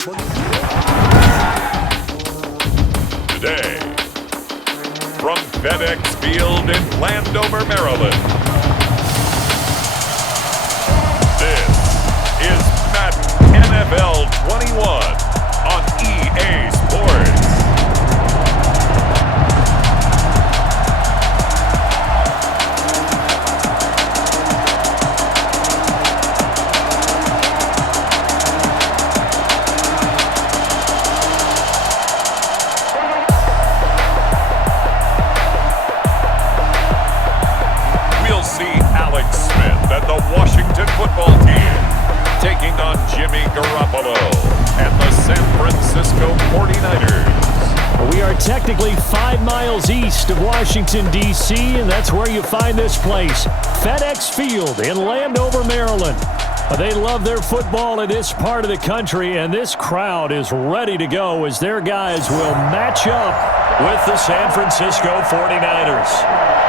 Today, from FedEx Field in Landover, Maryland, this is Madden NFL 21 on EA Sports. Washington football team taking on Jimmy Garoppolo and the San Francisco 49ers. Well, we are technically 5 miles east of Washington, D.C., and that's where you find this place, FedEx Field in Landover, Maryland. They love their football in this part of the country, and this crowd is ready to go as their guys will match up with the San Francisco 49ers.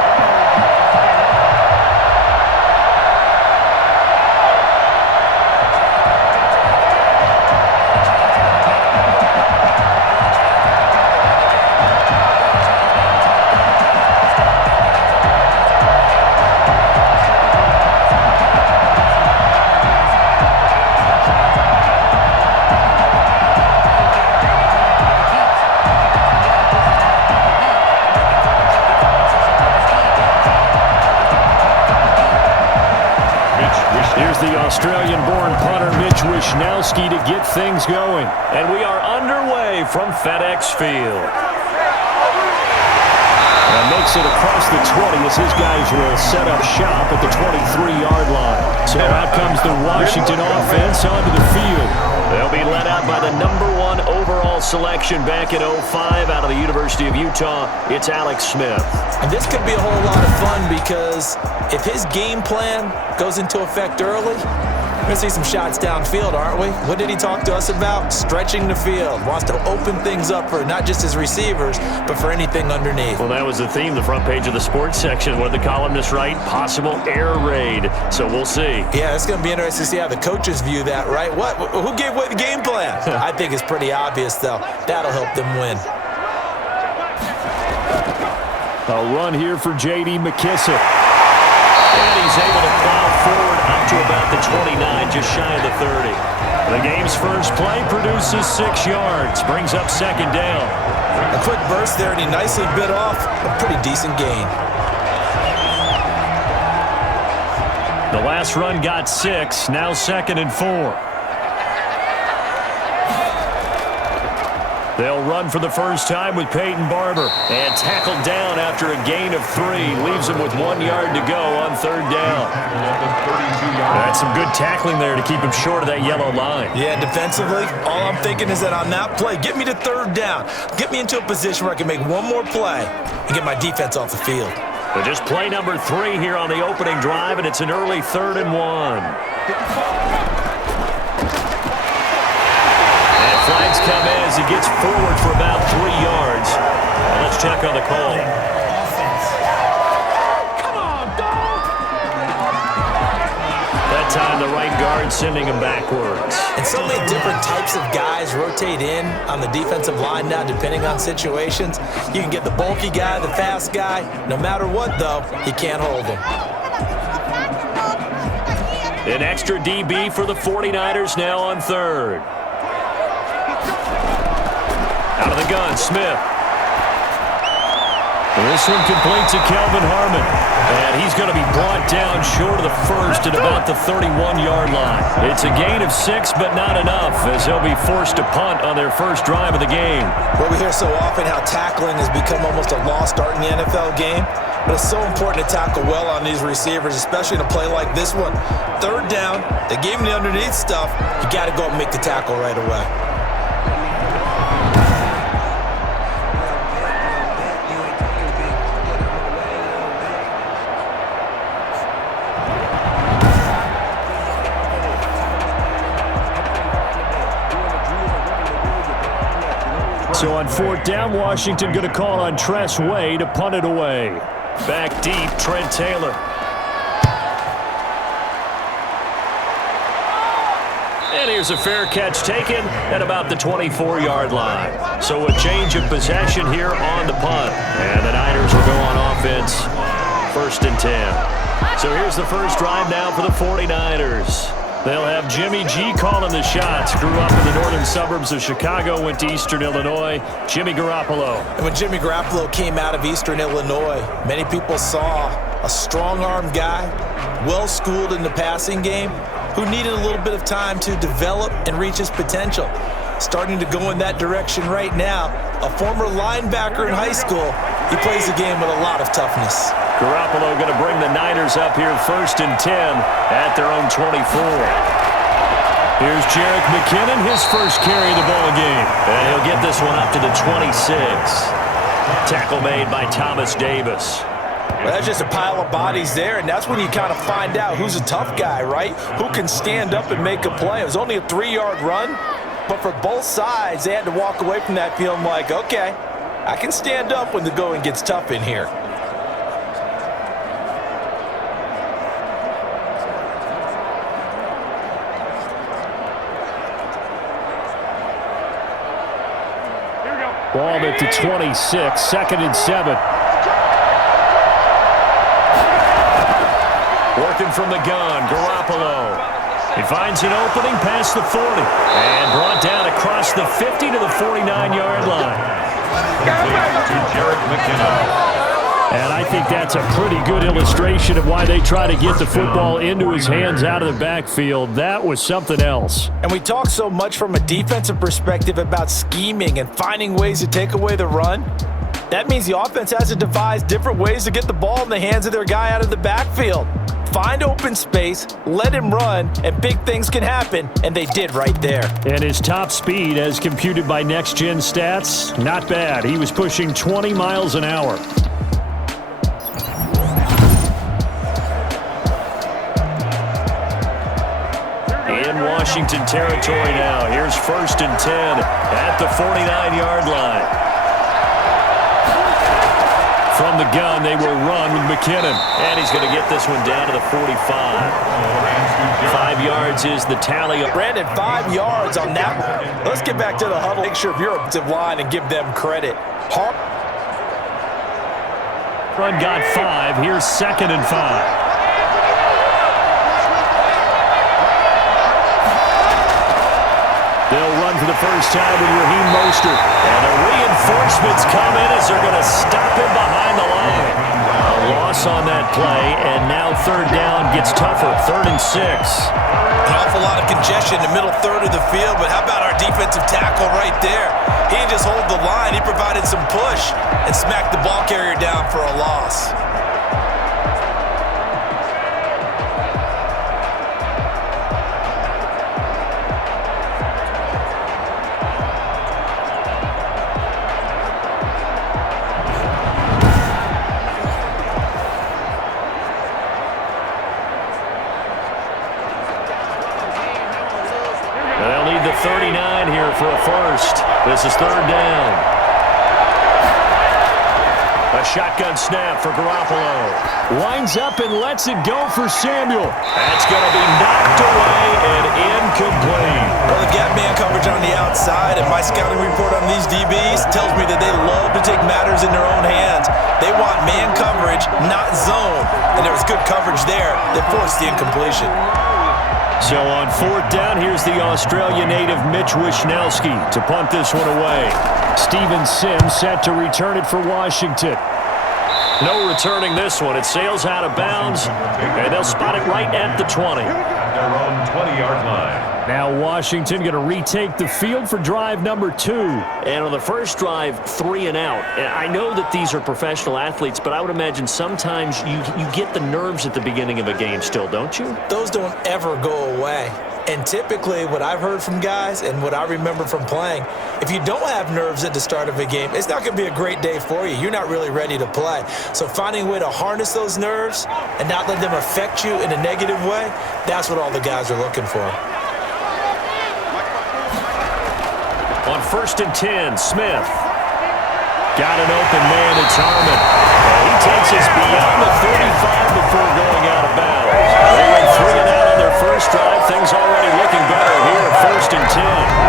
Australian-born punter Mitch Wishnowsky to get things going. And we are underway from FedEx Field. And makes it across the 20 as his guys will set up shop at the 23-yard line. So out comes the Washington offense onto the field. They'll be led out by the #1 overall selection back in 2005 out of the University of Utah. It's Alex Smith. And this could be a whole lot of fun because if his game plan goes into effect early, we're going to see some shots downfield, aren't we? What did he talk to us about? Stretching the field. Wants to open things up for not just his receivers, but for anything underneath. Well, that was the theme, the front page of the sports section. What did the columnists write? Possible air raid. So we'll see. Yeah, it's going to be interesting to see how the coaches view that, right? Who gave what game plan? I think it's pretty obvious, though. That'll help them win. A run here for J.D. McKissick. And he's able to plow forward up to about the 29, just shy of the 30. The game's first play produces 6 yards, brings up second down. A quick burst there, and he nicely bit off a pretty decent gain. The last run got 6, now 2nd and 4. They'll run for the first time with Peyton Barber. And tackled down after a gain of 3. Leaves him with 1 yard to go on 3rd down. That's some good tackling there to keep him short of that yellow line. Yeah, defensively, all I'm thinking is that on that play, get me to 3rd down. Get me into a position where I can make one more play and get my defense off the field. But just play number 3 here on the opening drive, and it's an early 3rd and 1. Flags come in as he gets forward for about 3 yards. Now let's check on the call. Come on, dog! That time the right guard sending him backwards. And so many different types of guys rotate in on the defensive line now depending on situations. You can get the bulky guy, the fast guy. No matter what, though, you can't hold him. An extra DB for the 49ers now on 3rd. Out of the gun, Smith. This one complete to Kelvin Harmon. And he's going to be brought down short of the first at about the 31-yard line. It's a gain of 6, but not enough, as they'll be forced to punt on their first drive of the game. Well, we hear so often how tackling has become almost a lost art in the NFL game. But it's so important to tackle well on these receivers, especially in a play like this one. 3rd down, they gave him the underneath stuff. You got to go and make the tackle right away. So on 4th down, Washington going to call on Tress Way to punt it away. Back deep, Trent Taylor. And here's a fair catch taken at about the 24-yard line. So a change of possession here on the punt. And the Niners will go on offense, 1st and 10. So here's the first drive now for the 49ers. They'll have Jimmy G calling the shots. Grew up in the northern suburbs of Chicago, went to Eastern Illinois. Jimmy Garoppolo. And when Jimmy Garoppolo came out of Eastern Illinois, many people saw a strong-arm guy, well-schooled in the passing game, who needed a little bit of time to develop and reach his potential. Starting to go in that direction right now. A former linebacker in high school, he plays the game with a lot of toughness. Garoppolo going to bring the Niners up here 1st and 10 at their own 24. Here's Jerick McKinnon, his first carry of the ball game. And he'll get this one up to the 26. Tackle made by Thomas Davis. Well, that's just a pile of bodies there, and that's when you kind of find out who's a tough guy, right? Who can stand up and make a play. It was only a 3-yard run, but for both sides, they had to walk away from that feeling like, okay, I can stand up when the going gets tough in here. Ball at the 26, 2nd and 7. Working from the gun, Garoppolo. He finds an opening past the 40 and brought down across the 50 to the 49-yard line. To Jerick McKinnon. And I think that's a pretty good illustration of why they try to get the football into his hands out of the backfield. That was something else. And we talk so much from a defensive perspective about scheming and finding ways to take away the run. That means the offense has to devise different ways to get the ball in the hands of their guy out of the backfield. Find open space, let him run, and big things can happen, and they did right there. And his top speed, as computed by Next Gen Stats, not bad. He was pushing 20 miles an hour. In Washington territory now. Here's 1st and 10 at the 49-yard line. From the gun, they will run with McKinnon. And he's going to get this one down to the 45. 5 yards is the tally. Brandon, 5 yards on that one. Let's get back to the huddle. Make sure you're up to line and give them credit. Run got 5. Here's 2nd and 5. They'll run for the first time with Raheem Mostert. And the reinforcements come in as they're going to stop him behind the line. A loss on that play, and now 3rd down gets tougher. 3rd and 6. An awful lot of congestion in the middle third of the field, but how about our defensive tackle right there? He didn't just hold the line. He provided some push and smacked the ball carrier down for a loss. They'll need the 39 here for a first. This is 3rd down. A shotgun snap for Garoppolo. Winds up and lets it go for Samuel. That's going to be knocked away and incomplete. Well, they've got man coverage on the outside, and my scouting report on these DBs tells me that they love to take matters in their own hands. They want man coverage, not zone. And there was good coverage there that forced the incompletion. So on 4th down, here's the Australia native Mitch Wishnowsky to punt this one away. Steven Sims set to return it for Washington. No returning this one. It sails out of bounds, and they'll spot it right at the 20. Their own 20-yard line. Now Washington going to retake the field for drive number 2. And on the first drive, 3 and out. And I know that these are professional athletes, but I would imagine sometimes you get the nerves at the beginning of a game still, don't you? Those don't ever go away. And typically what I've heard from guys and what I remember from playing, if you don't have nerves at the start of a game, it's not going to be a great day for you. You're not really ready to play. So finding a way to harness those nerves and not let them affect you in a negative way, that's what all the guys are looking for. On 1st and 10, Smith. Got an open man, it's Harmon. And he takes us beyond the 35 before going out of bounds. They went 3 and out on their first drive. Things already looking better here. 10.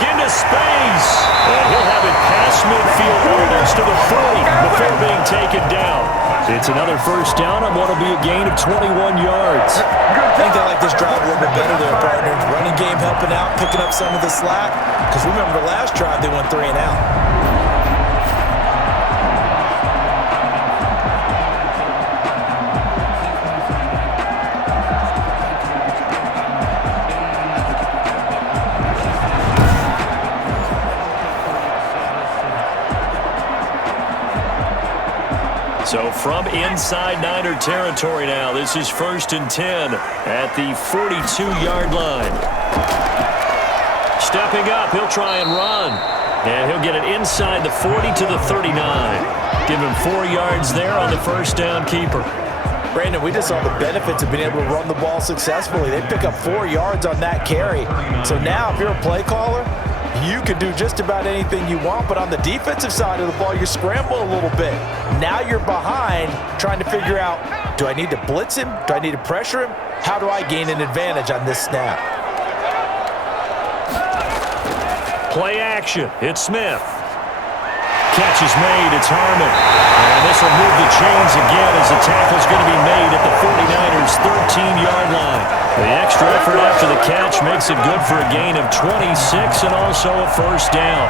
Into space. And he'll have it past midfield almost to the 40 before being taken down. It's another first down on what will be a gain of 21 yards. I think they like this drive a little bit better there, partner. Running game helping out, picking up some of the slack. Because remember the last drive, they went 3 and out. So from inside Niner territory now, this is 1st and 10 at the 42-yard line. Stepping up, he'll try and run. And he'll get it inside the 40 to the 39. Give him 4 yards there on the first down keeper. Brandon, we just saw the benefits of being able to run the ball successfully. They pick up 4 yards on that carry. So now if you're a play caller, you can do just about anything you want, but on the defensive side of the ball, you're scrambling a little bit. Now you're behind trying to figure out, do I need to blitz him? Do I need to pressure him? How do I gain an advantage on this snap? Play action. It's Smith. Catch is made. It's Harmon. And this will move the chains again as the tackle's going to be made at the 49ers' 13-yard line. The extra effort after the catch makes it good for a gain of 26 and also a first down.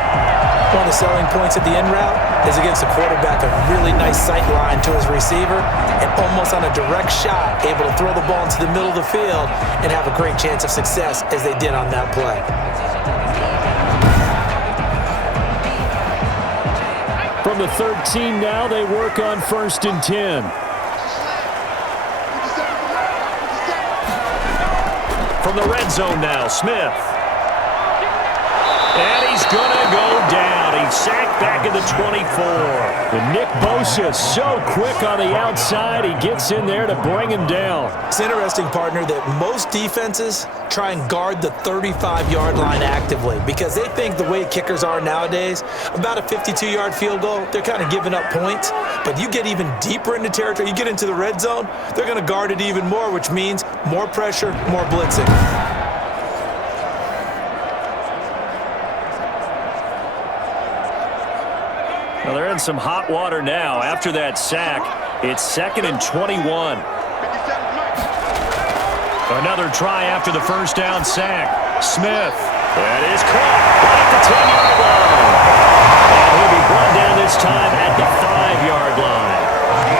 One of the selling points at the end route is it gives the quarterback a really nice sight line to his receiver and almost on a direct shot able to throw the ball into the middle of the field and have a great chance of success as they did on that play. From the 13 now, they work on 1st and 10. From the red zone now, Smith. And he's going to go down. He's sacked back at the 24. And Nick Bosa so quick on the outside, he gets in there to bring him down. It's interesting, partner, that most defenses try and guard the 35-yard line actively because they think the way kickers are nowadays, about a 52-yard field goal, they're kind of giving up points. But you get even deeper into territory, you get into the red zone, they're going to guard it even more, which means more pressure, more blitzing. Well, they're in some hot water now. After that sack, it's 2nd and 21. Another try after the first down sack. Smith. That is caught right at the 10-yard line. And he'll be brought down this time at the 5-yard line.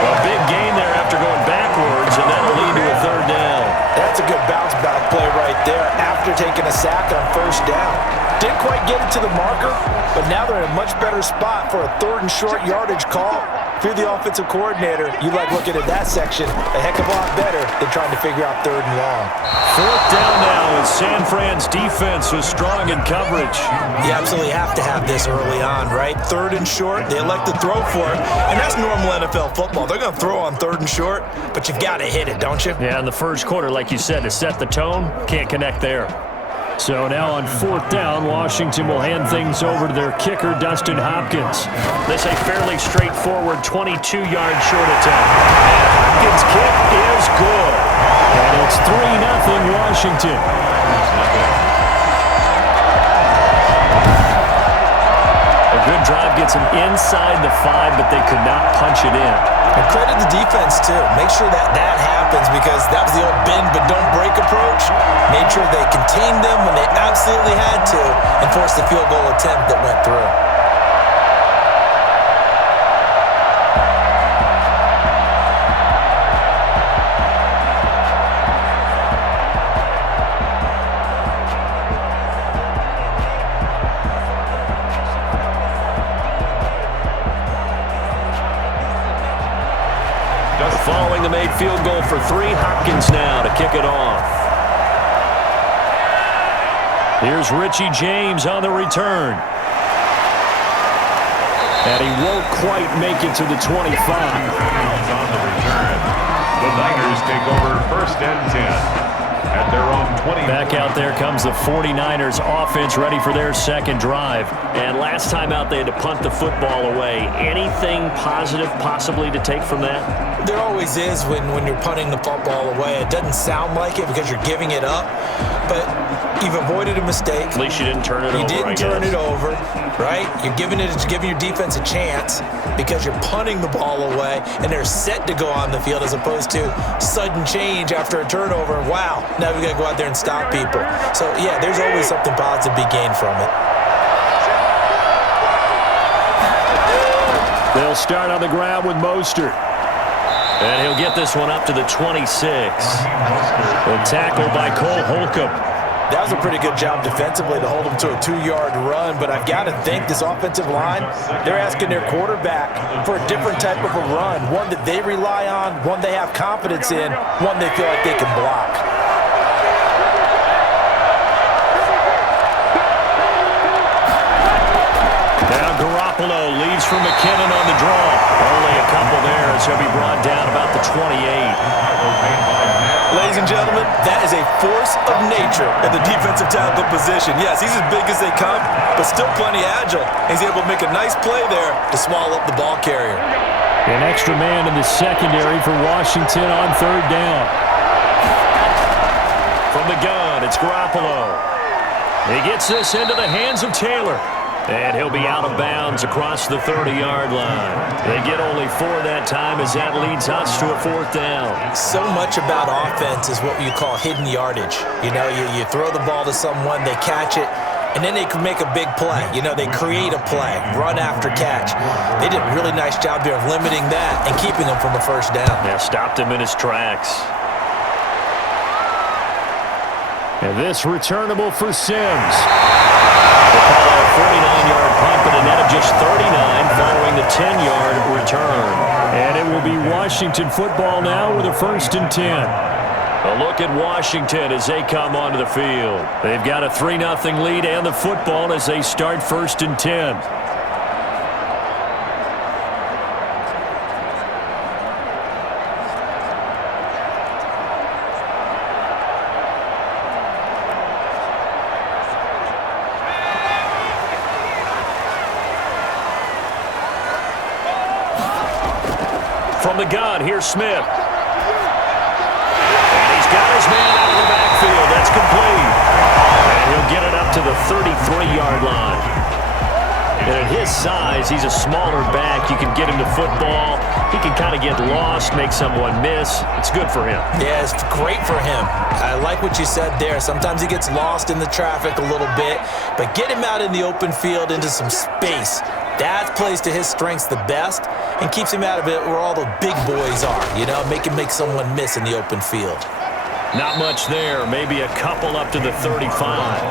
A big gain there after going backwards, and that'll lead to a 3rd down. That's a good bounce back play right there after taking a sack on 1st down. Didn't quite get it to the marker, but now they're in a much better spot for a 3rd and short yardage call. If you're the offensive coordinator, you like looking at that section a heck of a lot better than trying to figure out 3rd and long. 4th down now as San Fran's defense was strong in coverage. You absolutely have to have this early on, right? 3rd and short, they elect to throw for it, and that's normal NFL football. They're going to throw on 3rd and short, but you've got to hit it, don't you? Yeah, in the first quarter, like you said, to set the tone, can't connect there. So now on 4th down, Washington will hand things over to their kicker, Dustin Hopkins. This a fairly straightforward 22-yard short attempt. And Hopkins' kick is good. And it's 3-0 Washington. A good drive gets them inside the 5, but they could not punch it in. And credit the defense, too. Make sure that happens because that was the old bend but don't break approach. Made sure they contained them when they absolutely had to and forced the field goal attempt that went through. Following the made field goal for 3, Hopkins now to kick it off. Here's Richie James on the return. And he won't quite make it to the 25. On the return. The Niners take over 1st and 10. At their own 20. Back out there comes the 49ers offense ready for their second drive. And last time out they had to punt the football away. Anything positive possibly to take from that? There always is when you're punting the football away. It doesn't sound like it because you're giving it up, but you've avoided a mistake. At least you didn't turn it over. You didn't turn it over, right? You're giving your defense a chance because you're punting the ball away, and they're set to go on the field as opposed to sudden change after a turnover. Wow, now we got to go out there and stop people. So, yeah, there's always something positive to be gained from it. They'll start on the ground with Mostert. And he'll get this one up to the 26. The tackle by Cole Holcomb. That was a pretty good job defensively to hold him to a 2-yard run, but I've got to think this offensive line, they're asking their quarterback for a different type of a run, one that they rely on, one they have confidence in, one they feel like they can block. Now Garoppolo leads from McKinnon on the draw. Only a couple there as he'll be brought down about the 28. Ladies and gentlemen, that is a force of nature in the defensive tackle position. Yes, he's as big as they come, but still plenty agile. He's able to make a nice play there to swallow up the ball carrier. An extra man in the secondary for Washington on 3rd down. From the gun, it's Garoppolo. He gets this into the hands of Taylor. And he'll be out of bounds across the 30-yard line. They get only 4 that time as that leads us to a 4th down. So much about offense is what you call hidden yardage. You know, you throw the ball to someone, they catch it, and then they can make a big play. You know, they create a play, run after catch. They did a really nice job there of limiting that and keeping him from a 1st down. Yeah, stopped him in his tracks. And this returnable for Sims. They call a 49-yard punt, but a net of just 39 following the 10-yard return. And it will be Washington football now with a 1st and 10. A look at Washington as they come onto the field. They've got a 3-0 lead and the football as they start 1st and 10. From the gun, here's Smith. And he's got his man out of the backfield. That's complete. And he'll get it up to the 33-yard line. And at his size, he's a smaller back. You can get him to football. He can kind of get lost, make someone miss. It's good for him. Yeah, it's great for him. I like what you said there. Sometimes he gets lost in the traffic a little bit, but get him out in the open field into some space. That plays to his strengths the best and keeps him out of it where all the big boys are, you know, make someone miss in the open field. Not much there, maybe a couple up to the 35.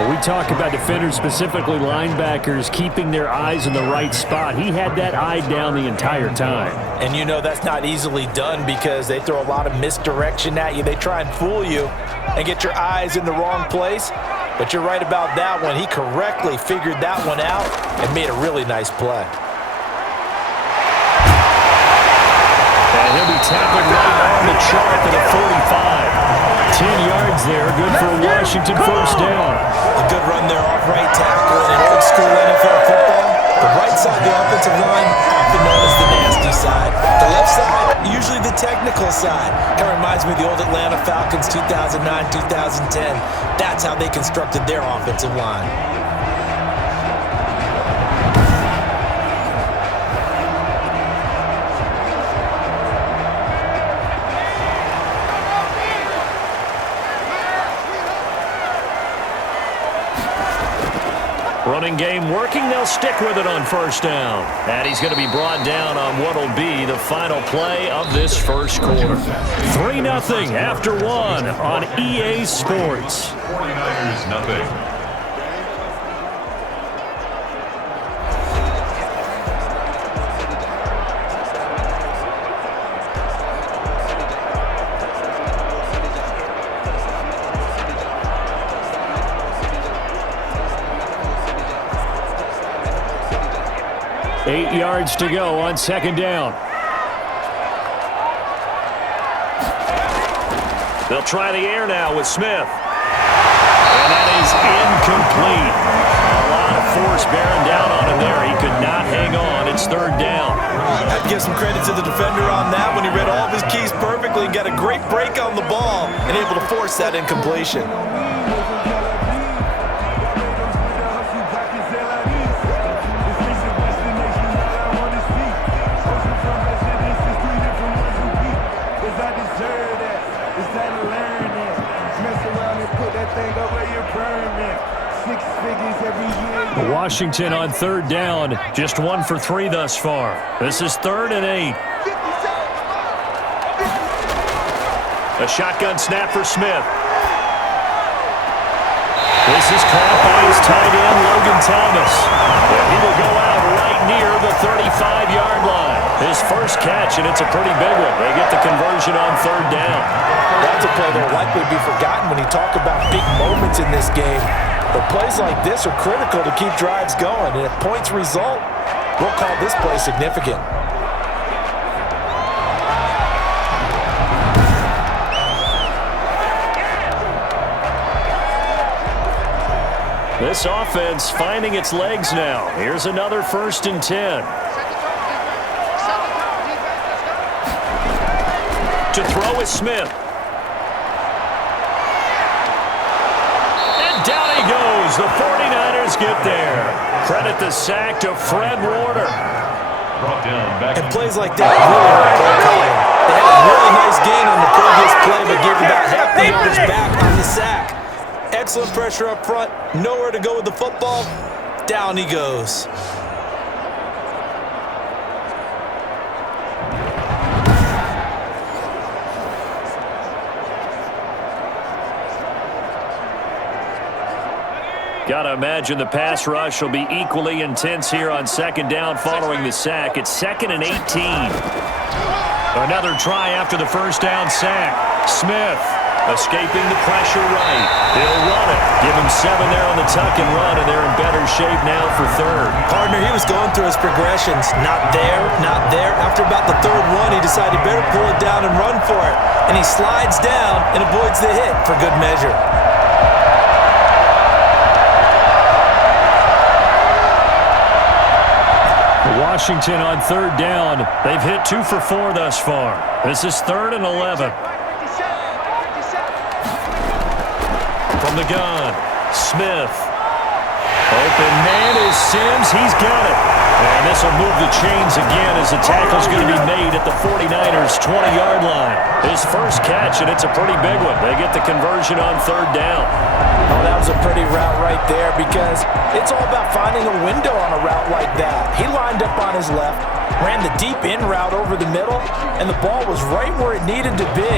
When we talk about defenders, specifically linebackers, keeping their eyes in the right spot, he had that eye down the entire time. And you know that's not easily done because they throw a lot of misdirection at you. They try and fool you and get your eyes in the wrong place. But you're right about that one. He correctly figured that one out and made a really nice play. And he'll be tackled right on the chalk at a 45. 10 yards there, good for a Washington 1st down. A good run there off right tackle in old school NFL football. The right side of the offensive line, often known as the nasty side. The left side, usually the technical side. Kind of reminds me of the old Atlanta Falcons 2009, 2010. That's how they constructed their offensive line. Running game working, they'll stick with it on 1st down. And he's going to be brought down on what will be the final play of this 1st quarter. 3-0 after 1 on EA Sports. 49ers nothing. 8 yards to go on second down. They'll try the air now with Smith. And that is incomplete. A lot of force bearing down on him there. He could not hang on. It's third down. I'd give some credit to the defender on that when he read all of his keys perfectly and got a great break on the ball and able to force that incompletion. Washington on third down, just 1 for 3 thus far. This is 3rd and 8. A shotgun snap for Smith. This is caught by his tight end, Logan Thomas. And he will go out right near the 35-yard line. His first catch, and it's a pretty big one. They get the conversion on third down. That's a play that will likely be forgotten when you talk about big moments in this game. But plays like this are critical to keep drives going, and if points result, we'll call this play significant. This offense finding its legs now. Here's another 1st and 10. To throw is Smith. Down he goes. The 49ers get there. Credit the sack to Fred Warner. And plays like that really hurt play calling. They had a really nice gain on the previous play, but gave about half the yardage back on the sack. Excellent pressure up front. Nowhere to go with the football. Down he goes. Got to imagine the pass rush will be equally intense here on second down following the sack. It's 2nd and 18. Another try after the first down sack. Smith escaping the pressure right. He'll run it. Give him 7 there on the tuck and run, and they're in better shape now for third. Partner, he was going through his progressions. Not there, not there. After about the third one, he decided he better pull it down and run for it. And he slides down and avoids the hit for good measure. Washington on third down. They've hit 2 for 4 thus far. This is 3rd and 11. From the gun, Smith. Open man is Sims. He's got it. And this will move the chains again as the tackle's going to be made at the 49ers' 20-yard line. His first catch, and it's a pretty big one. They get the conversion on third down. Oh, that was a pretty route right there because it's all about finding a window on a route like that. He lined up on his left, ran the deep in route over the middle, and the ball was right where it needed to be.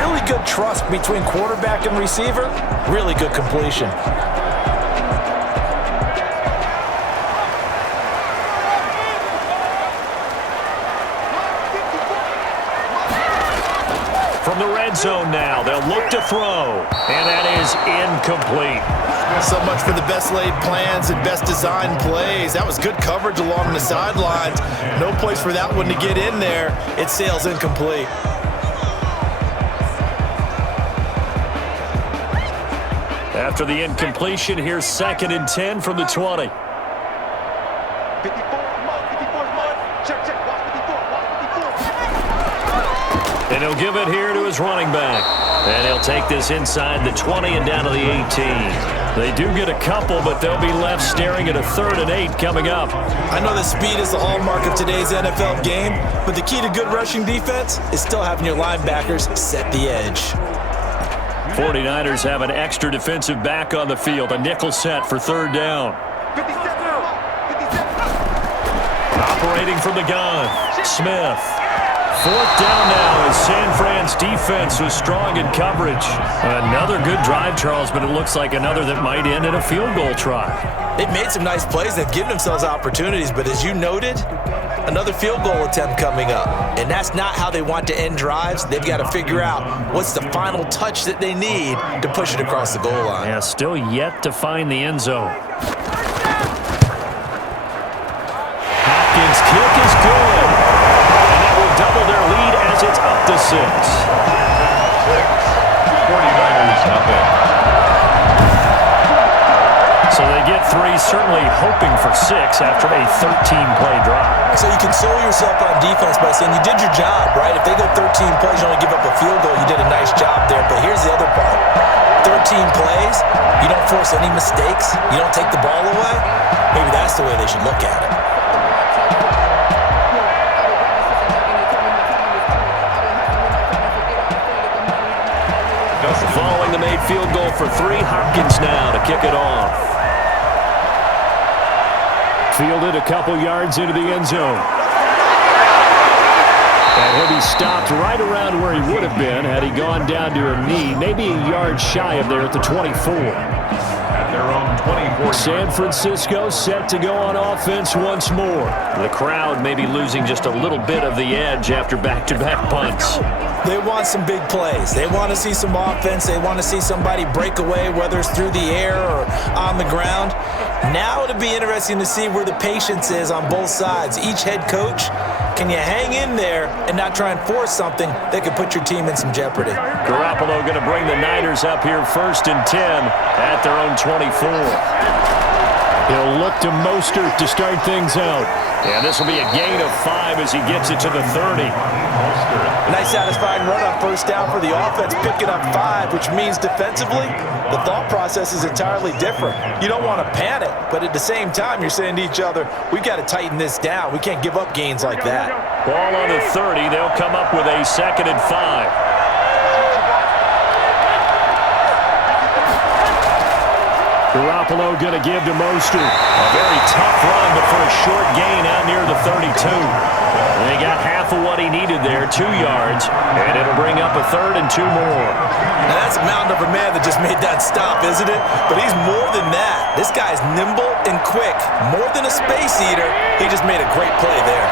Really good trust between quarterback and receiver. Really good completion. From the red zone now, they'll look to throw, and that is incomplete. So much for the best laid plans and best designed plays. That was good coverage along the sidelines. No place for that one to get in there. It sails incomplete. After the incompletion, here's 2nd and 10 from the 20. And he'll give it here to his running back. And he'll take this inside the 20 and down to the 18. They do get a couple, but they'll be left staring at a 3rd and 8 coming up. I know that speed is the hallmark of today's NFL game, but the key to good rushing defense is still having your linebackers set the edge. 49ers have an extra defensive back on the field, a nickel set for third down. Operating from the gun, Smith. 4th down now as San Fran's defense was strong in coverage. Another good drive, Charles, but it looks like another that might end in a field goal try. They've made some nice plays. They've given themselves opportunities, but as you noted, another field goal attempt coming up. And that's not how they want to end drives. They've got to figure out what's the final touch that they need to push it across the goal line. Yeah, still yet to find the end zone. as it's up to 6. 49ers nothing. So they get 3, certainly hoping for 6 after a 13-play drive. So you console yourself on defense by saying you did your job, right? If they go 13 plays, you only give up a field goal, you did a nice job there. But here's the other part. 13 plays, you don't force any mistakes, you don't take the ball away. Maybe that's the way they should look at it. Following the made field goal for 3, Hopkins now to kick it off. Fielded a couple yards into the end zone. And he'll be stopped right around where he would have been had he gone down to a knee, maybe a yard shy of there at the 24. At their own 24. San Francisco set to go on offense once more. The crowd may be losing just a little bit of the edge after back-to-back punts. They want some big plays. They want to see some offense. They want to see somebody break away, whether it's through the air or on the ground. Now it'll be interesting to see where the patience is on both sides. Each head coach, can you hang in there and not try and force something that could put your team in some jeopardy? Garoppolo going to bring the Niners up here 1st and 10 at their own 24. He'll look to Mostert to start things out. And this will be a gain of 5 as he gets it to the 30. Nice satisfying run on 1st down for the offense, picking up 5, which means defensively, the thought process is entirely different. You don't want to panic, but at the same time, you're saying to each other, we've got to tighten this down. We can't give up gains like that. Ball on the 30. They'll come up with a 2nd and 5. Garoppolo going to give to Mostert. A very tough run, but for a short gain out near the 32. And they got half of what he needed there, 2 yards, and it'll bring up a 3rd and 2 more. Now that's a mountain of a man that just made that stop, isn't it? But he's more than that. This guy's nimble and quick. More than a space eater, he just made a great play there.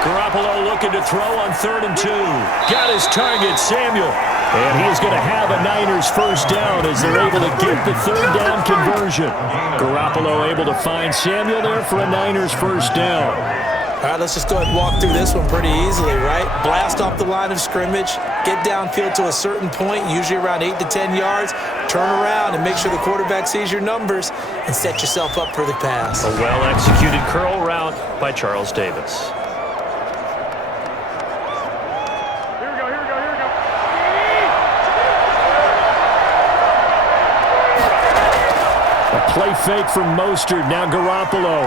Garoppolo looking to throw on 3rd and 2. Got his target, Samuel. And he is going to have a Niners 1st down as they're able to get the 3rd down conversion. Garoppolo able to find Samuel there for a Niners 1st down. All right, let's just go ahead and walk through this one pretty easily, right? Blast off the line of scrimmage, get downfield to a certain point, usually around 8 to 10 yards, turn around and make sure the quarterback sees your numbers and set yourself up for the pass. A well-executed curl route by Charles Davis. Play fake from Mostert. Now Garoppolo.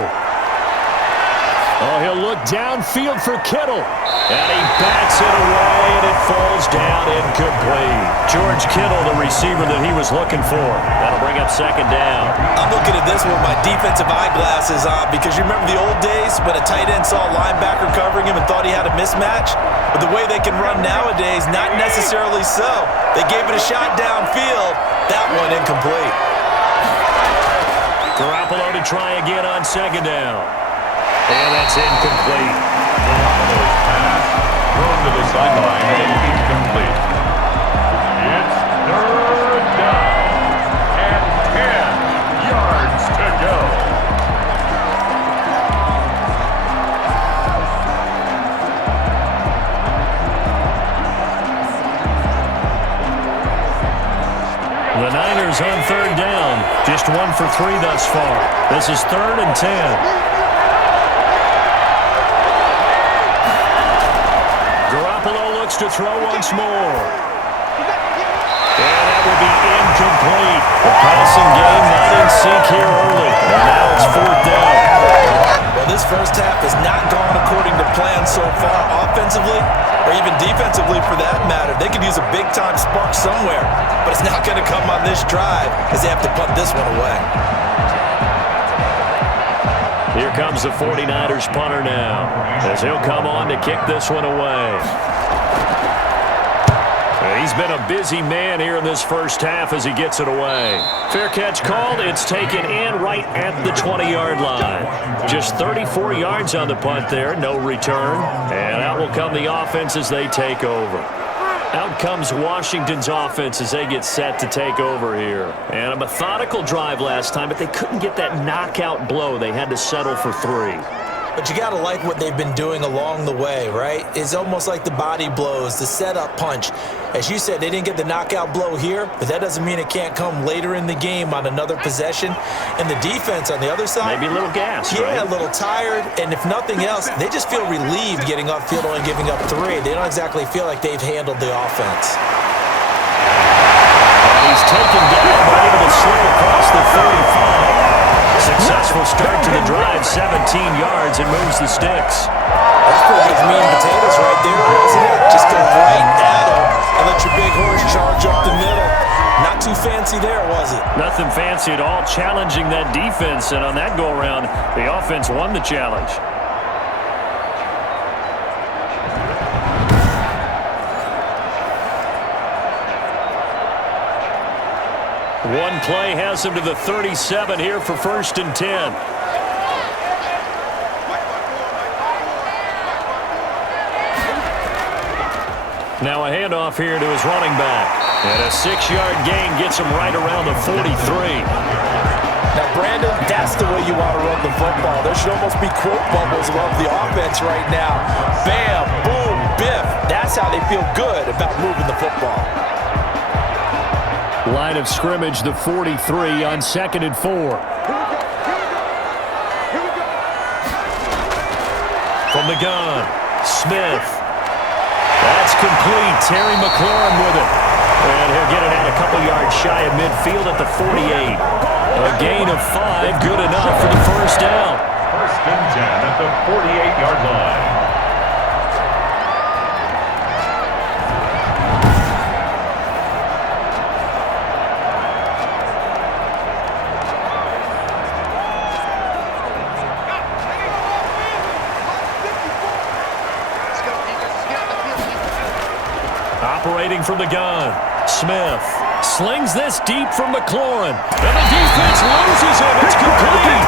Oh, he'll look downfield for Kittle. And he bats it away, and it falls down incomplete. George Kittle, the receiver that he was looking for. That'll bring up 2nd down. I'm looking at this with my defensive eyeglasses on because you remember the old days when a tight end saw a linebacker covering him and thought he had a mismatch? But the way they can run nowadays, not necessarily so. They gave it a shot downfield. That one incomplete. Garoppolo to try again on 2nd down. And that's incomplete. Garoppolo's pass thrown to the sideline and incomplete. It's 3rd down and 10 yards to go. The Niners on 3rd down. Just 1 for 3 thus far. This is 3rd and 10. Garoppolo looks to throw once more. And that will be incomplete. The passing game not in sync here early. And now it's 4th down. Well, this first half has not gone according to plan so far offensively or even defensively for that matter. They could use a big-time spark somewhere, but it's not going to come on this drive as they have to punt this one away. Here comes the 49ers punter now as he'll come on to kick this one away. He's been a busy man here in this first half as he gets it away. Fair catch called. It's taken in right at the 20-yard line. Just 34 yards on the punt there. No return. And out will come the offense as they take over. Out comes Washington's offense as they get set to take over here. And a methodical drive last time, but they couldn't get that knockout blow. They had to settle for 3. But you got to like what they've been doing along the way, right? It's almost like the body blows, the setup punch. As you said, they didn't get the knockout blow here, but that doesn't mean it can't come later in the game on another possession. And the defense on the other side, maybe a little gas, yeah, right? A little tired. And if nothing else, they just feel relieved getting upfield and giving up 3. They don't exactly feel like they've handled the offense. He's taken down, but able to slip across the 35. Successful start to the drive, 17 yards, and moves the sticks. That's pretty good meat and potatoes right there, isn't it? Just go right at them and let your big horse charge up the middle. Not too fancy there, was it? Nothing fancy at all, challenging that defense, and on that go-around, the offense won the challenge. One play has him to the 37 here for 1st and 10. Now a handoff here to his running back. And a 6-yard gain gets him right around the 43. Now, Brandon, that's the way you want to run the football. There should almost be quote bubbles above the offense right now. Bam, boom, biff. That's how they feel good about moving the football. Line of scrimmage, the 43 on 2nd and 4. From the gun, Smith. That's complete. Terry McLaurin with it. And he'll get it out a couple yards shy of midfield at the 48. A gain of 5, good enough for the first down. 1st and 10 at the 48-yard line. Operating from the gun, Smith slings this deep from McLaurin, and the defense loses it. It's complete.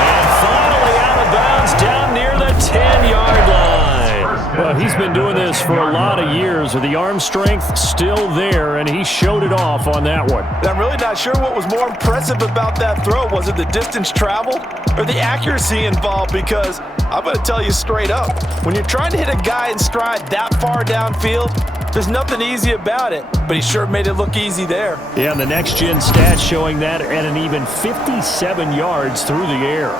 And finally out of bounds down near the 10-yard line. Well, he's been doing this for a lot of years with the arm strength still there, and he showed it off on that one. I'm really not sure what was more impressive about that throw. Was it the distance traveled or the accuracy involved? Because I'm going to tell you straight up, when you're trying to hit a guy in stride that far downfield, there's nothing easy about it, but he sure made it look easy there. Yeah, and the next-gen stats showing that at an even 57 yards through the air.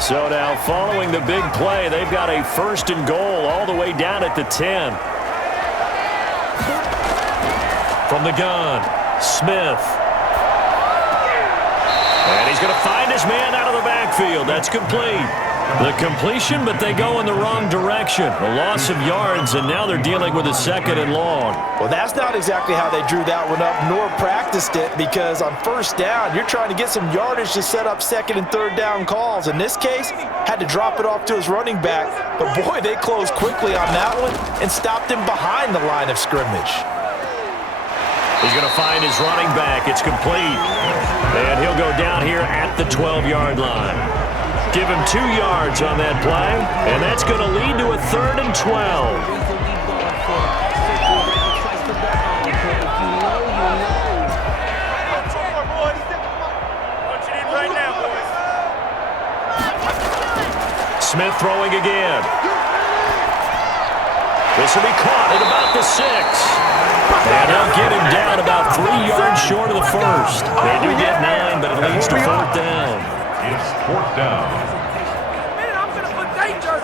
So now, following the big play, they've got a 1st and goal all the way down at the 10. From the gun, Smith. And he's going to find his man out of the backfield. That's complete. The completion, but they go in the wrong direction. A loss of yards, and now they're dealing with a 2nd and long. Well, that's not exactly how they drew that one up, nor practiced it, because on 1st down, you're trying to get some yardage to set up 2nd and 3rd down calls. In this case, had to drop it off to his running back, but boy, they closed quickly on that one and stopped him behind the line of scrimmage. He's going to find his running back. It's complete. And he'll go down here at the 12-yard line. Give him 2 yards on that play, and that's going to lead to a 3rd and 12. Smith throwing again. This will be caught at about the 6. And they'll get him down about 3 yards short of the 1st. They do get 9, but it leads to 4th down. It's 4th down. Man, I'm going to put danger.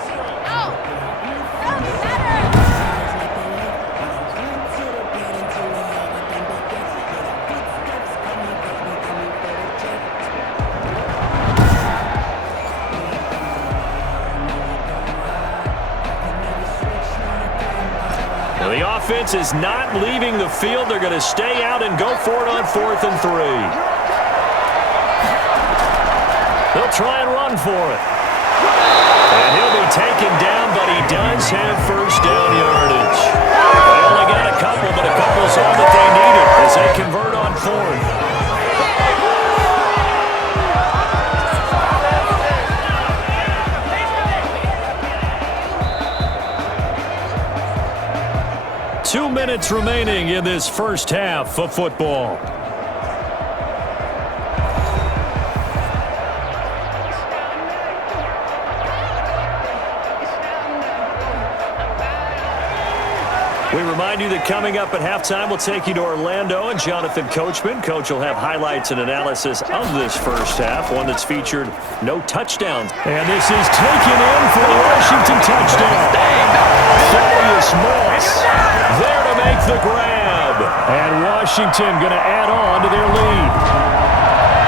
Now the offense is not leaving the field. They're going to stay out and go for it on 4th and 3. They'll try and run for it. And he'll be taken down, but he does have 1st down yardage. They only got a couple, but a couple's all that they needed as they convert on 4th. 2 minutes remaining in this first half of football. We remind you that coming up at halftime, we'll take you to Orlando and Jonathan Coachman. Coach will have highlights and analysis of this first half, one that's featured no touchdowns. And this is taken in for a Washington touchdown. Thaddeus Moss there to make the grab. And Washington going to add on to their lead.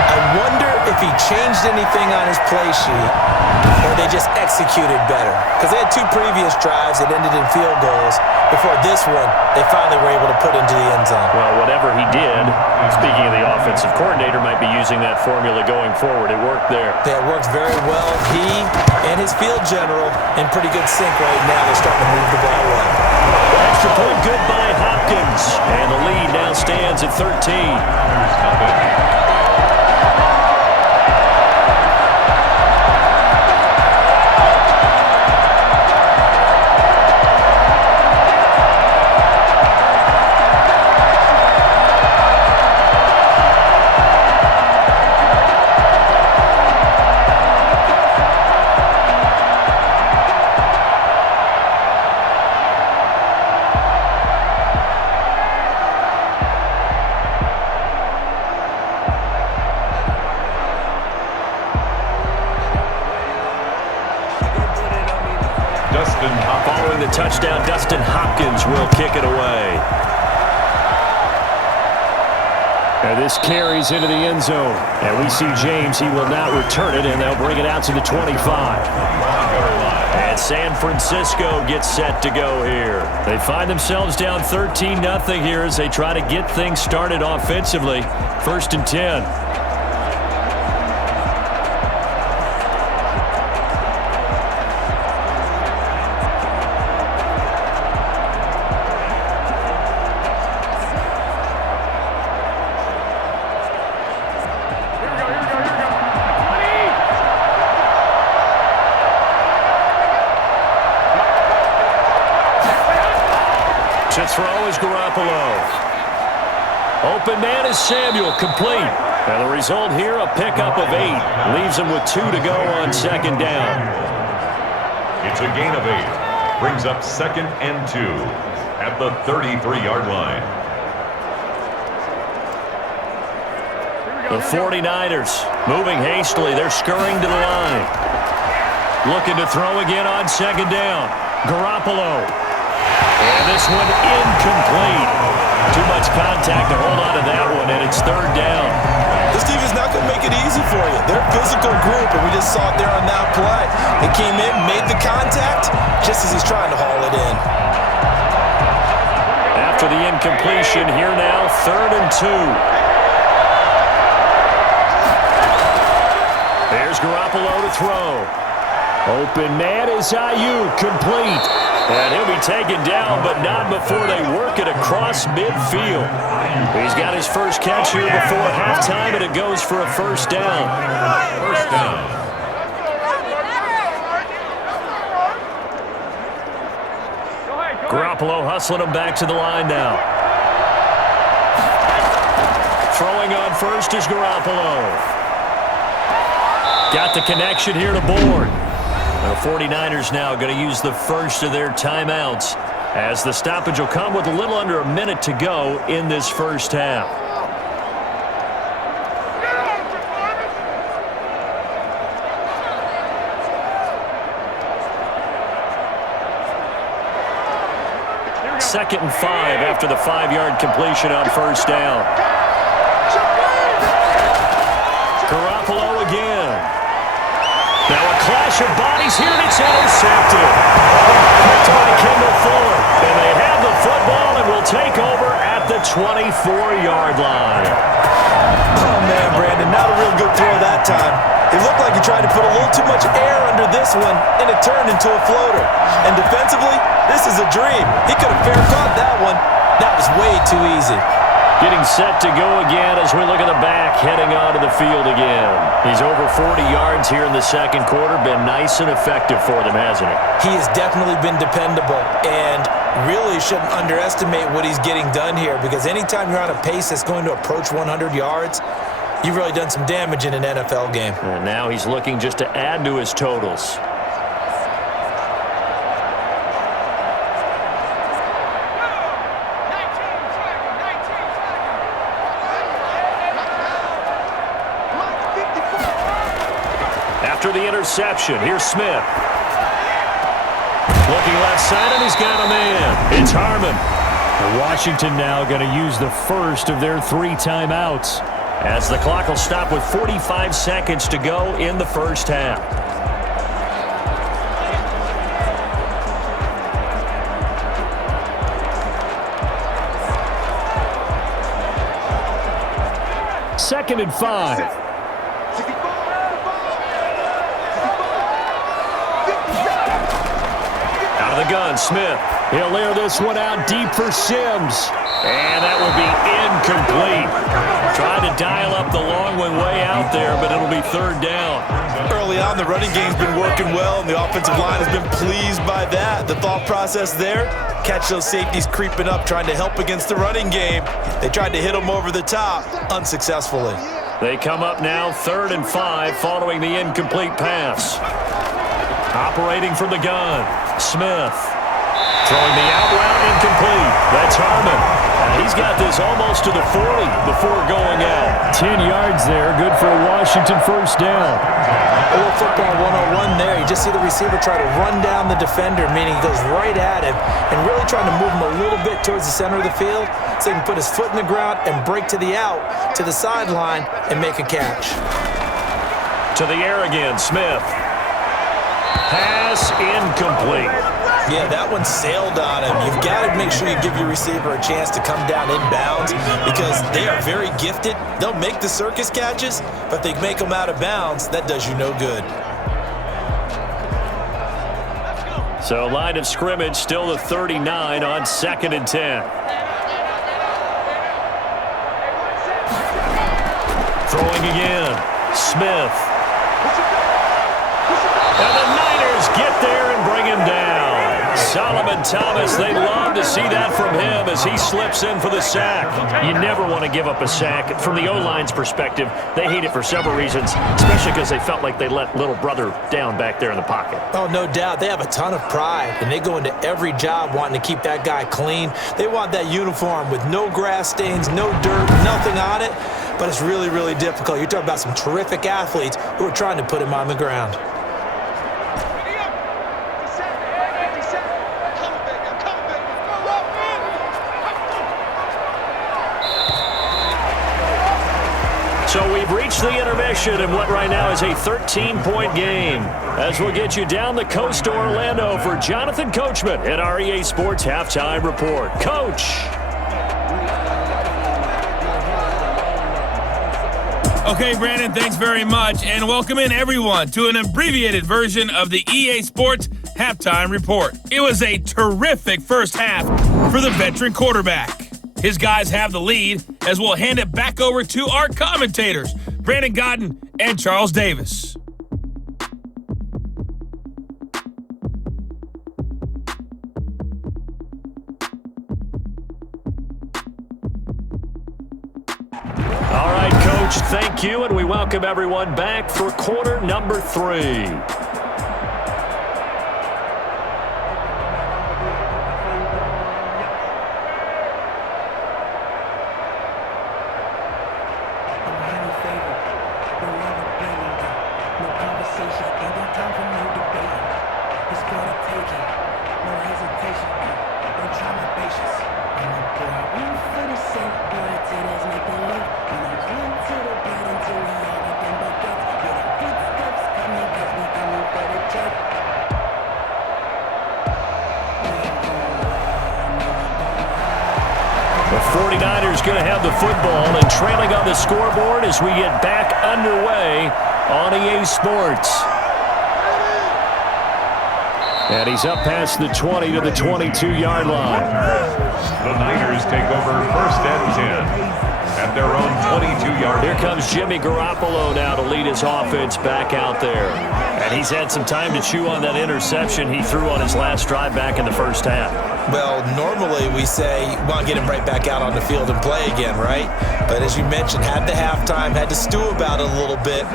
I wonder if he changed anything on his play sheet or they just executed better. Because they had 2 previous drives that ended in field goals. Before this one, they finally were able to put into the end zone. Well, whatever he did, speaking of the offensive coordinator, might be using that formula going forward. It worked there. Yeah, it works very well. He and his field general in pretty good sync right now. They're starting to move the ball well. Extra point good by Hopkins. And the lead now stands at 13. Following the touchdown, Dustin Hopkins will kick it away. And this carries into the end zone. And we see James, he will not return it, and they'll bring it out to the 25. And San Francisco gets set to go here. They find themselves down 13-0 here as they try to get things started offensively. 1st and 10. To throw is Garoppolo. Open man is Samuel, complete. And the result here, a pickup of 8. Leaves him with 2 to go on 2nd down. It's a gain of 8. Brings up 2nd and 2 at the 33-yard line. The 49ers moving hastily. They're scurrying to the line. Looking to throw again on 2nd down. Garoppolo. And this one incomplete. Too much contact to hold on to that one, and it's 3rd down. This team is not going to make it easy for you. They're a physical group, and we just saw it there on that play. They came in, made the contact, just as he's trying to haul it in. After the incompletion, here now, 3rd and 2. There's Garoppolo to throw. Open man is Ayuk, complete. And he'll be taken down, but not before they work it across midfield. He's got his first catch here before halftime, and it goes for a 1st down. 1st down. Garoppolo hustling him back to the line now. Throwing on first is Garoppolo. Got the connection here to Bourne. The 49ers now going to use the first of their timeouts as the stoppage will come with a little under a minute to go in this first half. Second and 5 after the 5-yard completion on 1st down. Garoppolo again. Now a clash of bodies here, and it's intercepted. Picked by Kendall Fuller. And they have the football and will take over at the 24-yard line. Oh, man, Brandon, not a real good throw that time. It looked like he tried to put a little too much air under this one, and it turned into a floater. And defensively, this is a dream. He could have fair caught that one. That was way too easy. Getting set to go again as we look at the back, heading onto the field again. He's over 40 yards here in the second quarter. Been nice and effective for them, hasn't he? He has definitely been dependable, and really shouldn't underestimate what he's getting done here, because anytime you're on a pace that's going to approach 100 yards, you've really done some damage in an NFL game. And now he's looking just to add to his totals. After the interception, here's Smith. Looking left side, and he's got a man. It's Harmon. And Washington now going to use the first of their 3 timeouts, as the clock will stop with 45 seconds to go in the first half. Second and 5. Out of the gun, Smith. He'll layer this one out deep for Sims. And that will be incomplete. Trying to dial up the long one way out there, but it'll be third down. Early on, the running game's been working well, and the offensive line has been pleased by that. The thought process there, catch those safeties creeping up, trying to help against the running game. They tried to hit them over the top, unsuccessfully. They come up now, 3rd and 5, following the incomplete pass. Operating from the gun, Smith. Throwing the out route, incomplete. That's Harmon. And he's got this almost to the 40 before going out. 10 yards there, good for a Washington first down. A little football 101 there. You just see the receiver try to run down the defender, meaning he goes right at him, and really trying to move him a little bit towards the center of the field so he can put his foot in the ground and break to the out, to the sideline, and make a catch. To the air again, Smith. Pass incomplete. Yeah, that one sailed on him. You've got to make sure you give your receiver a chance to come down inbounds, because they are very gifted. They'll make the circus catches, but they make them out of bounds. That does you no good. So line of scrimmage still the 39 on 2nd and 10. Throwing again, Smith. And the Niners get there and bring him down. Solomon Thomas, they love to see that from him as he slips in for the sack. You never want to give up a sack. From the O-line's perspective, they hate it for several reasons, especially because they felt like they let little brother down back there in the pocket. Oh, no doubt. They have a ton of pride, and they go into every job wanting to keep that guy clean. They want that uniform with no grass stains, no dirt, nothing on it, but it's really, really difficult. You're talking about some terrific athletes who are trying to put him on the ground. So we've reached the intermission in what right now is a 13-point game, as we'll get you down the coast to Orlando for Jonathan Coachman at our EA Sports Halftime Report. Coach. Okay, Brandon, thanks very much, and welcome in everyone to an abbreviated version of the EA Sports Halftime Report. It was a terrific first half for the veteran quarterback. His guys have the lead, as we'll hand it back over to our commentators, Brandon Godden and Charles Davis. All right, Coach, thank you, and we welcome everyone back for quarter number 3. The 49ers going to have the football and trailing on the scoreboard as we get back underway on EA Sports. And he's up past the 20 to the 22-yard line. The Niners take over first and 10 at their own 22-yard line. Here comes Jimmy Garoppolo now to lead his offense back out there. And he's had some time to chew on that interception he threw on his last drive back in the first half. Well, normally we say, want to get him right back out on the field and play again, right? But as you mentioned, had the halftime, had to stew about it a little bit.